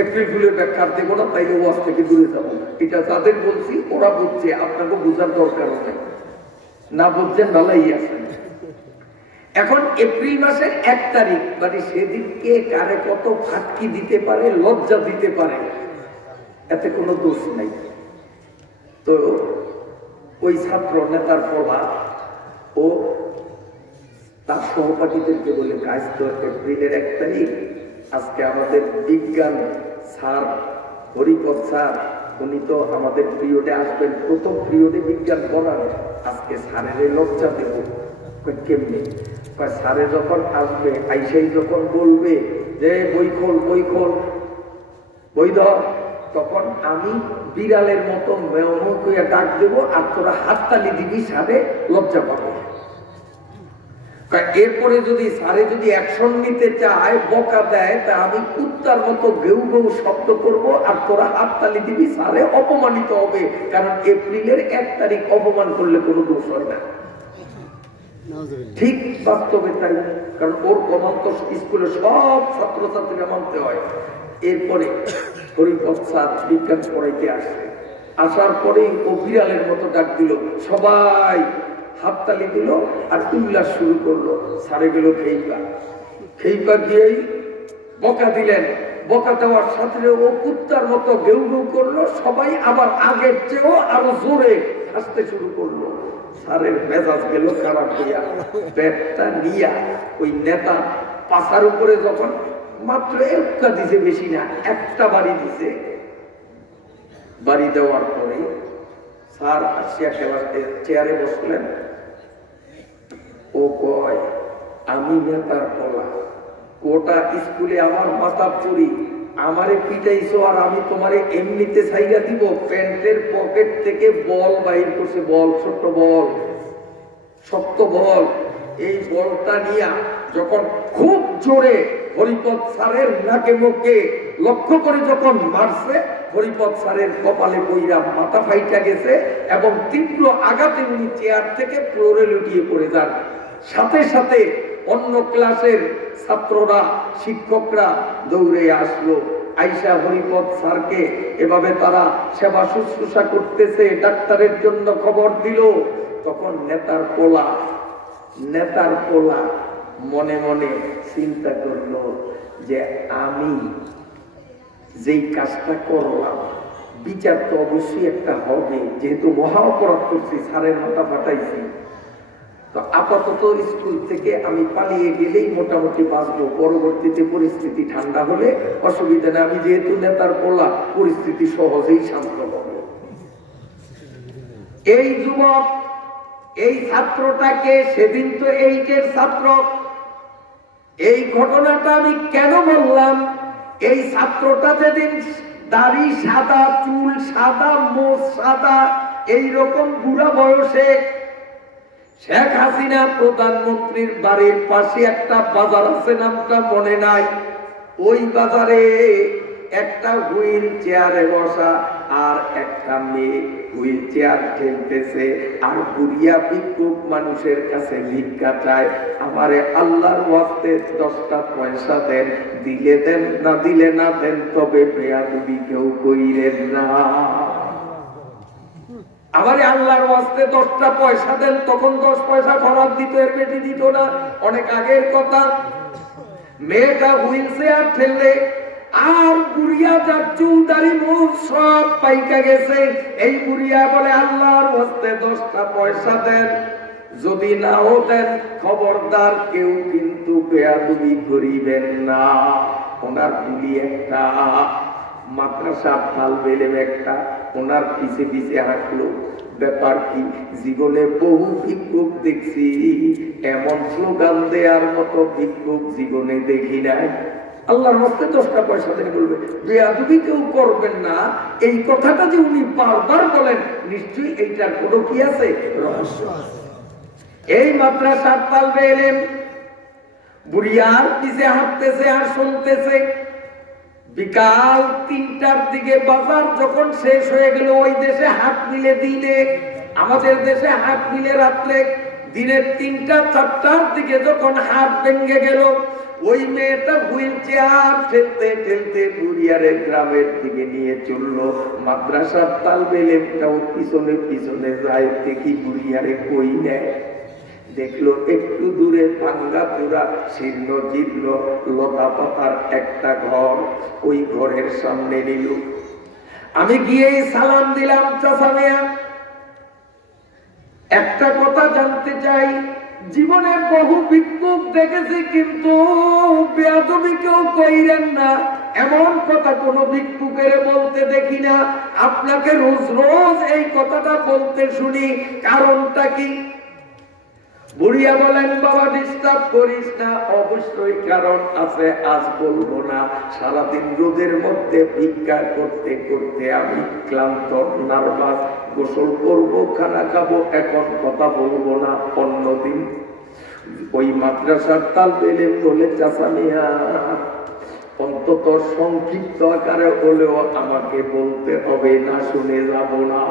এপ্রিল ফুলের ব্যাখ্যা দেব না, তাই ওয়াজ থেকে দূরে যাবো। এটা যাদের বলছি ওরা বুঝছে, আপনাকে বোঝার দরকার নেই, না বুঝছেন ভালোই আছে। এখন এপ্রিল মাসের 1 তারিখ, মানে সেদিনকে কারে কত ফাটকি দিতে পারে, লজ্জা দিতে পারে, এতে কোনো দোষ নাই। তো ওই ছাত্র নেতার প্রভাব ও তার সহপাঠীদেরকে বলে, আজ তো এপ্রিলের 1 তারিখ, আজকে আমাদের বিজ্ঞান স্যার হরিপদ স্যার উনি তো আমাদের পিরিয়ডে আসবেন, প্রথম পিরিয়ডে বিজ্ঞান পড়ান। আজকে স্যারের লজ্জা দেব কেমনি? স্যারে যখন আসবে, আইসাই যখন বলবে যে বই খোল বই খোল বই ধর, তখন আমি বিড়ালের মতো মেয়ম কইয়া ডাক দেবো, আর তোরা হাততালি দিবি, স্যারে লজ্জা পাবে। এরপরে যদি স্যারে যদি অ্যাকশন নিতে চায়, বকা দেয়, তা আমি কুত্তার মতো গেউ গেউ শব্দ করব, আর তোরা হাততালি দিবি, স্যারে অপমানিত হবে। কারণ এপ্রিলের 1 তারিখ অপমান করলে কোনো দোষ হয় না। ঠিক বাস্তবে তাই, কারণ ওর কমান তো স্কুলে সব ছাত্রছাত্রীরা মানতে হয়। এরপরে হরিপদ স্যার বিজ্ঞান পড়াইতে আসে, আসার পরেই ও বিড়ালের মতো ডাক দিল, সবাই হাততালি দিল আর উল্লাস শুরু করলো। সারে গেল খেইপা, খেইপা গিয়েই বকা দিলেন। বকা দেওয়ার সাথে ও কুত্তার মতো গেউ গেউ করলো, সবাই আবার আগের চেয়েও আরো জোরে হাসতে শুরু করলো। স্যারের মেজাজ গেল খারাপ হইয়া, ব্যাটটা নিয়া ওই নেতা পাশার উপরে যখন মাত্র একটা দিছে, বেশি না, একটা বাড়ি দিছে। বাড়ি দেওয়ার পরে স্যার আসিয়া ক্লাসে চেয়ারে বসলেন। ও কয়, আমি নেতার পোলা, গোটা স্কুলে আমার মাথা পড়ি, আমারে পিটাইছো আর আমি তোমারে এমনিতে ছাইরা দিব? প্যান্টের পকেট থেকে বল বাইর করছে, বল, ছোট্ট বল, শক্ত বল। এই বলটা নিয়া যখন খুব জোরে হরিপদ স্যারের নাকে মুখে লক্ষ্য করে যখন মারছে, হরিপদ স্যারের কপালে বইরা মাথা ফাইটা গেছে এবং তীব্র আঘাতে উনি চেয়ার থেকে ফ্লোরে লুটিয়ে পড়ে যান। সাথে সাথে অন্য ক্লাসের ছাত্ররা, শিক্ষকরা দৌড়ে আসলো, আইসা হরিপদ স্যারকে এভাবে তারা সেবা শুশ্রূষা করতেছে, ডাক্তারের জন্য খবর দিল। তখন নেতার পোলা মনে মনে চিন্তা করলো যে আমি যেই কাজটা করলাম, বিচার তো অবশ্যই একটা হবে, যেহেতু মহা অপরাধ করছি, স্যারের মাথা ফাটাইছি। তো আপাতত স্কুল থেকে আমি পালিয়ে গেলেই মোটামুটি বাঁচবো, পরবর্তীতে পরিস্থিতি ঠান্ডা হলে অসুবিধা নেই, আমি যেহেতু নেতার পোলা, পরিস্থিতি সহজেই শান্ত হবে। এই যুবক, এই ছাত্রটাকে, সেদিন তো 8-এর ছাত্র, এই ঘটনাটা আমি কেন বললাম? এই ছাত্রটা যেদিন দাড়ি সাদা, চুল সাদা, মোচ সাদা, এইরকম বুড়া বয়সে শেখ হাসিনা প্রধানমন্ত্রীর বাড়ির পাশে একটা বাজার আছে, নামটা মনে নাই, ওই বাজারে একটা হুইল চেয়ারে বসা আর একটা মেয়ে হুইল চেয়ার ঠেলতেছে, আর বুড়িয়া ভিক্ষুক মানুষের কাছে ভিক্ষা চায়, আমারে আল্লাহর ওয়াস্তে 10টা পয়সা দেন, দিলে দেন, না দিলে না দেন, তবে বেয়াদবি কেউ কইরেন না। আমারে আল্লাহর ওয়াস্তে 10টা পয়সা দেন। তখন 10 পয়সা খরচ দিত, এর বেশি দিত না, অনেক আগের কথা। মেয়েটা হুইল চেয়ার ঠেললে আর বুড়িয়া যার চুল দাড়ি মুখ সব পাইকা গেছে। এই বুড়িয়া বলে, আল্লাহর ওয়াস্তে 10টা পয়সা দেন, যদি নাও দেন খবরদার কেউ কিন্তু বেয়াদবি করিবেন না। ওনার বুলি একটা, মাদ্রাসার ঢাল বেলে একটা, ওনার পিছে পিছে হাঁটলো। ব্যাপার কি, জীবনে বহু ভিক্ষুক দেখছি, এমন স্লোগান দেওয়ার মতো ভিক্ষুক জীবনে দেখি নাই। আল্লাহর হস্তে 10টা পয়সা দেন, বলবে বেয়াদবি কেউ করবেন না, এই কথাটা যে উনি বারবার বলেন, নিশ্চয়ই এইটার কোনো কি আছে, রহস্য আছে। এই মাদ্রাসার তালবে এলেন, বুড়িয়ার পিছে হাঁটতেছে আর শুনতেছে। বিকাল 3টার দিকে বাজার যখন শেষ হয়ে গেল, ওই দেশে হাট মিলে দিনে, আমাদের দেশে হাট মিলে রাত্রে, দিনের 3টা-4টার দিকে যখন হাট ভেঙে গেল, ওই মেয়েটা হুইল চেয়ার ঠেলতে ঠেলতে বুড়িয়ারের গ্রামের দিকে নিয়ে চললো। মাদ্রাসার তালবে এলেমটাও পিছনে পিছনে যায়, দেখি বুড়িয়ারে কই নেয়। দেখলো একটু দূরে ভাঙ্গা পুরা শীর্ণ জীর্ণ লতা পাতার একটা ঘর, ওই ঘরের সামনে নিল। আমি গিয়ে সালাম দিলাম, চাচা মিয়া একটা কথা জানতে চাই, জীবনে বহু ভিক্ষুক দেখেছি, কিন্তু বেয়াদবি কেউ কইরেন না এমন কথা কোন ভিক্ষুকের বলতে দেখি না। আপনাকে রোজ রোজ এই কথাটা বলতে শুনি, কারণটা কি? বুড়িয়া বলেন, বাবা ডিস্টার্ব করিস না, অবশ্যই কারণ আছে, আজ বলবো না। সারাদিন রোদের মধ্যে ভিক্ষা করতে করতে আমি ক্লান্ত, নার্ভাস, গোসল করবো, খানা খাবো, এখন কথা বলবো না, অন্যদিন। ওই মাদ্রাসার তালবে ইলম বলে, চাচা মিয়া অন্তত সংক্ষিপ্ত আকারে হলেও আমাকে বলতে হবে, না শুনে যাব না।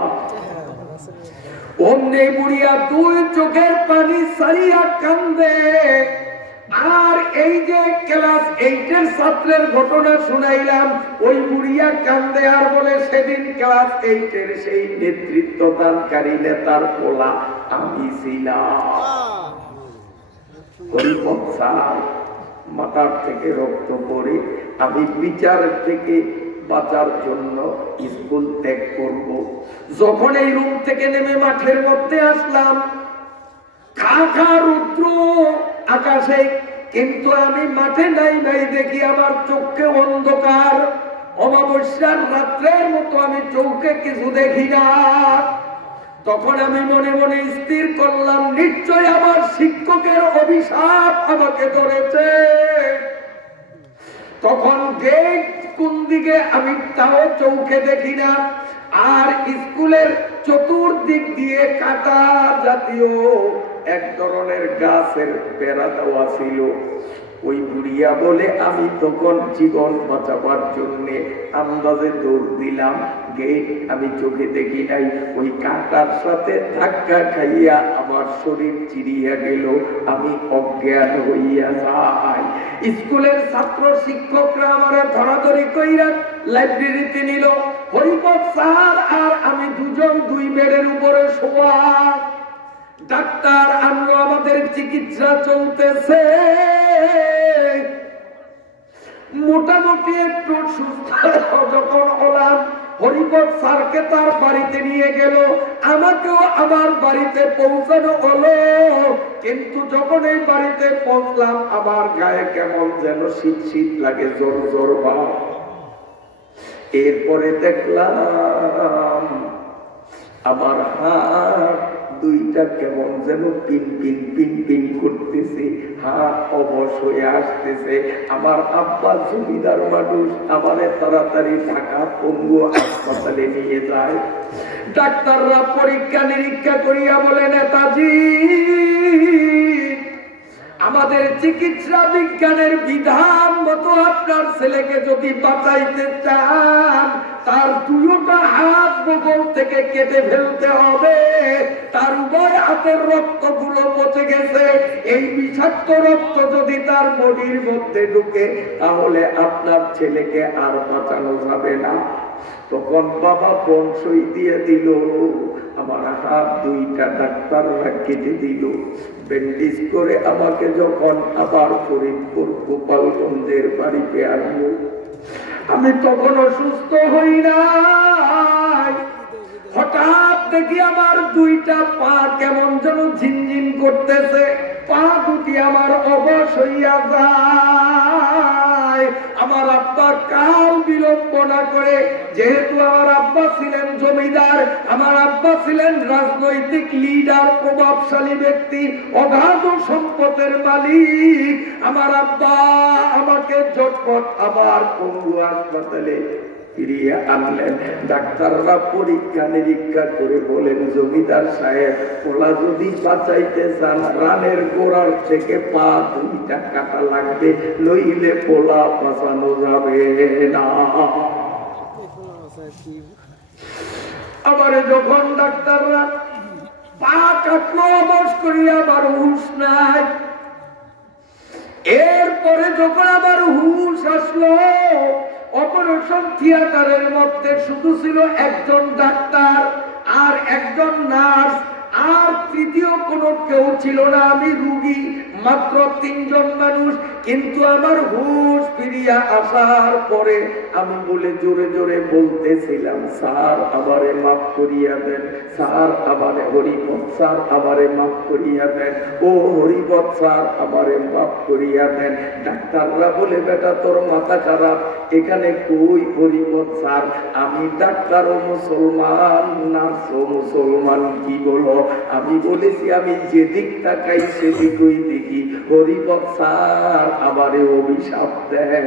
অমনি বুড়িয়া দুই চোখের পানি সারিয়া কান্দে। আর এই যে ক্লাস 8 এর ছাত্রের ঘটনা শুনাইলাম, ওই বুড়িয়া কান্দে আর বলে, সেদিন ক্লাস 8 এর সেই নেতৃত্ব দানকারী নেতার পোলা আমি ছিলাম। মাথার থেকে রক্ত পড়ে আমি বিচার থেকে বাঁচার জন্য স্কুল ত্যাগ করব। যখন এই রুম থেকে নেমে মাঠের মধ্যে আসলাম, খা রুদ্র আকাশে, কিন্তু আমি মাঠে নাই দেখি আমার চোখে অন্ধকার, অমাবস্যার রাত্রের মতো আমি চোখে কিছু দেখি না। তখন আমি মনে মনে স্থির করলাম, নিশ্চয় আমার শিক্ষকের অভিশাপ আমাকে ধরেছে। তখন গেট কোন দিকে আমি তাও চোখে দেখি না, আর স্কুলের চতুর্দিক দিয়ে কাটা জাতীয় এক ধরনের গাছের বেড়া দেওয়া ছিল। ওই বুড়িয়া বলে, আমি তখন জীবন বাঁচাবার জন্য আন্দাজে দৌড় দিলাম। গেট আমি চোখে দেখি নাই, ওই কাঁটার সাথে ধাক্কা খাইয়া আমার শরীর চিরিয়া গেল, আমি অজ্ঞান হইয়া যাই। স্কুলের ছাত্র শিক্ষকরা আমার ধরাধরি কইরা লাইব্রেরিতে নিল। হরিপদ স্যার আর আমি দুজন দুই বেডের উপরে শোয়া। ডাক্তার আনলো, আমাদের চিকিৎসা চলতেছে। মোটামুটি একটু সুস্থ যখন হলাম, হরিপদ স্যারকে তার বাড়িতে নিয়ে গেল, আমাকেও আমার বাড়িতে পৌঁছানো হলো। কিন্তু যখন এই বাড়িতে পৌঁছলাম, আমার গায়ে কেমন যেন শীত শীত লাগে, জোর জোর ভাব। এরপরে দেখলাম আমার হাত দুইটা কেমন যেন পিন পিন পিন পিন করতেছে, হাত অবশ হয়ে আসতেছে। আমার আব্বা জমিদার মানুষ, আমারে তাড়াতাড়ি ঢাকা পঙ্গু হাসপাতালে নিয়ে যায়। ডাক্তাররা পরীক্ষা নিরীক্ষা করিয়া বলে, নেতাজি আমাদের চিকিৎসা বিজ্ঞানের বিধান মতো আপনার ছেলেকে যদি বাঁচাইতে চান, তার দুইটা হাত বগল থেকে কেটে ফেলতে হবে। তার উভয় হাতের রক্তগুলো পচে গেছে, এই বিষাক্ত রক্ত যদি তার বডির মধ্যে ঢুকে, তাহলে আপনার ছেলেকে আর বাঁচানো যাবে না। তখন বাবা বংশই দিয়ে দিল, আমার হাত দুইটা ডাক্তাররা কেটে দিল। ব্যান্ডেজ করে আমাকে যখন আবার ফরিদপুর গোপালগঞ্জের বাড়িতে আনলো, আমি তখন অসুস্থ হই নাই। হঠাৎ দেখি আমার দুইটা পা কেমন যেন ঝিনঝিন করতেছে, পা দুটি আমার অবশ হইয়া যায়। আমার আব্বা কাল বিলম্ব না করে, যেহেতু আমার আব্বা ছিলেন জমিদার, আমার আব্বা ছিলেন রাজনৈতিক লিডার, প্রভাবশালী ব্যক্তি, অগাধ সম্পদের মালিক, আমার আব্বা আমাকে ঝটপট আবার পঙ্গু হাসপাতালে ফিরিয়ে আনলেন। ডাক্তাররা পরীক্ষা নিরীক্ষা করে বলেন, জমিদার সাহেব, পোলা যদি বাঁচাইতে চান, রানের গোড়ার থেকে পা দুইটা কাটা লাগবে, নইলে পোলা বাঁচানো যাবে না। আবার যখন ডাক্তাররা পা কাটলো অবশ করিয়া, আবার হুঁশ নাই। এরপরে যখন আবার হুঁশ আসলো, অপারেশন থিয়েটারের মধ্যে শুধু ছিল একজন ডাক্তার আর একজন নার্স, আর তৃতীয় কোনো কেউ ছিল না। আমি রুগী, মাত্র 3 জন মানুষ। কিন্তু আমার হুঁশ ফিরে ফিরিয়া আসার পরে আমি বলে জোরে জোরে বলতেছিলাম, স্যার আমারে মাফ করিয়া দেন, স্যার আমারে হরিপদ স্যার আমারে মাফ করিয়া দেন, ও হরিপদ স্যার আমারে মাফ করিয়া দেন। ডাক্তাররা বলে, বেটা তোর মাথা খারাপ, এখানে কই হরিপদ স্যার? আমি ডাক্তারও মুসলমান, নার্সও মুসলমান, কি বলো? আমি বলেছি আমি যেদিক তাকাই সেদিকই দেখি হরিপদ স্যার আমারে অভিশাপ দেয়।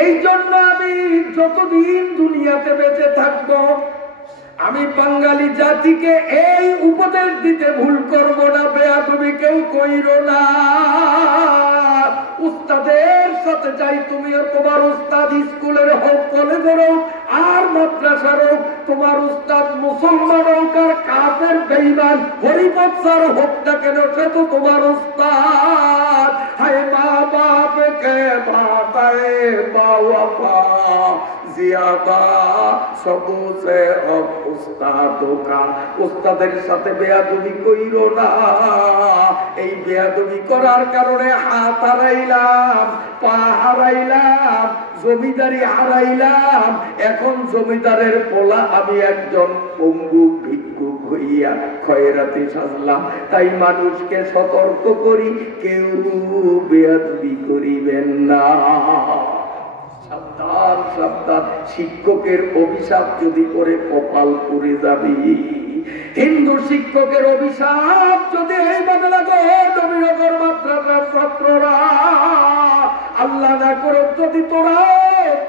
এই জন্য আমি যতদিন দুনিয়াতে বেঁচে থাকবো আমি বাঙালি জাতিকে এই উপদেশ দিতে ভুল করব না, বেয়াদবি কেউ কইরো না। উস্তাদের সাথে চাই, তুমি তোমার উস্তাদ স্কুলের হোক, কলেজের হোক আর মাদ্রাসার হোক, তোমার উস্তাদ মুসলমান হোক আর কাফের বেঈমান হরিপদ স্যার হোক না কেন, সে তো তোমার উস্তাদ। হায় মা বাপ কে বাতায়ে বাওয়াফা জিয়াদা সবুসে অব উস্তাদোं का। উস্তাদের সাথে বেয়াদবি কইরো না। এই বেয়াদবি করার কারণে হাত হারাইলাম, পা হারাইলাম, জমিদারি হারাইলাম। এখন জমিদারের পোলা আমি একজন পঙ্গু ভিক্ষুক হইয়া খয়রাতি সাজলাম। তাই মানুষকে সতর্ক করি, কেউ বেয়াদবি করিবেন না। সাবধান সাবধান, শিক্ষকের অভিশাপ যদি করে কপাল পুড়ে যাবি। হিন্দু শিক্ষকের অভিশাপ যদি এইভাবে লাগে, নবীনগর মাদ্রাসার ছাত্ররা, আল্লাহ না করুক যদি তোরা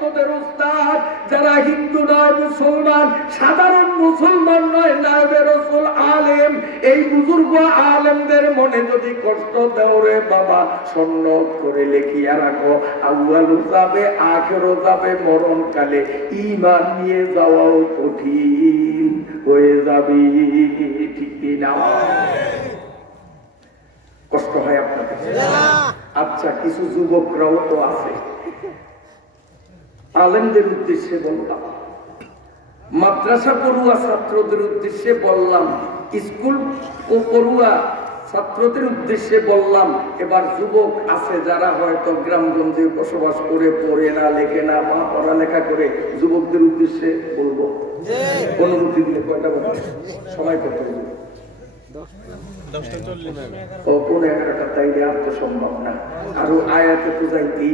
তোদের উস্তাদ যারা হিন্দু নয় মুসলমান, সাধারণ মুসলমান নয়, নায়েবে রাসূল আলেম, এই বুজুর্গ আলেমদের মনে যদি কষ্ট দেও রে বাবা, সন্ন্যত করে লেখিয়া রাখো, আউয়ালু যাবে আখিরও যাবে, মরণকালে ঈমান নিয়ে যাওয়াও কঠিন হয়ে যাবে। ঠিক না? কষ্ট হয় আপনাদের? আচ্ছা, কিছু যুবকরাও তো আছে, আলেমদের উদ্দেশ্যে বললাম, মাদ্রাসা পড়ুয়া ছাত্রদের উদ্দেশ্যে বললাম, স্কুল ও পড়ুয়া ছাত্রদের উদ্দেশ্যে বললাম। এবার যুবক আছে যারা হয়তো গ্রামগঞ্জে বসবাস করে, পড়ে না, লেখে না বা পড়ালেখা করে, যুবকদের উদ্দেশ্যে বলবো। অনুমতি দিলে কয়টা বলবো? সময় কত? 10টা 40 ও 11টা, তাইলে আর তো সম্ভব না। আরো আয়াতে তো যাইতেই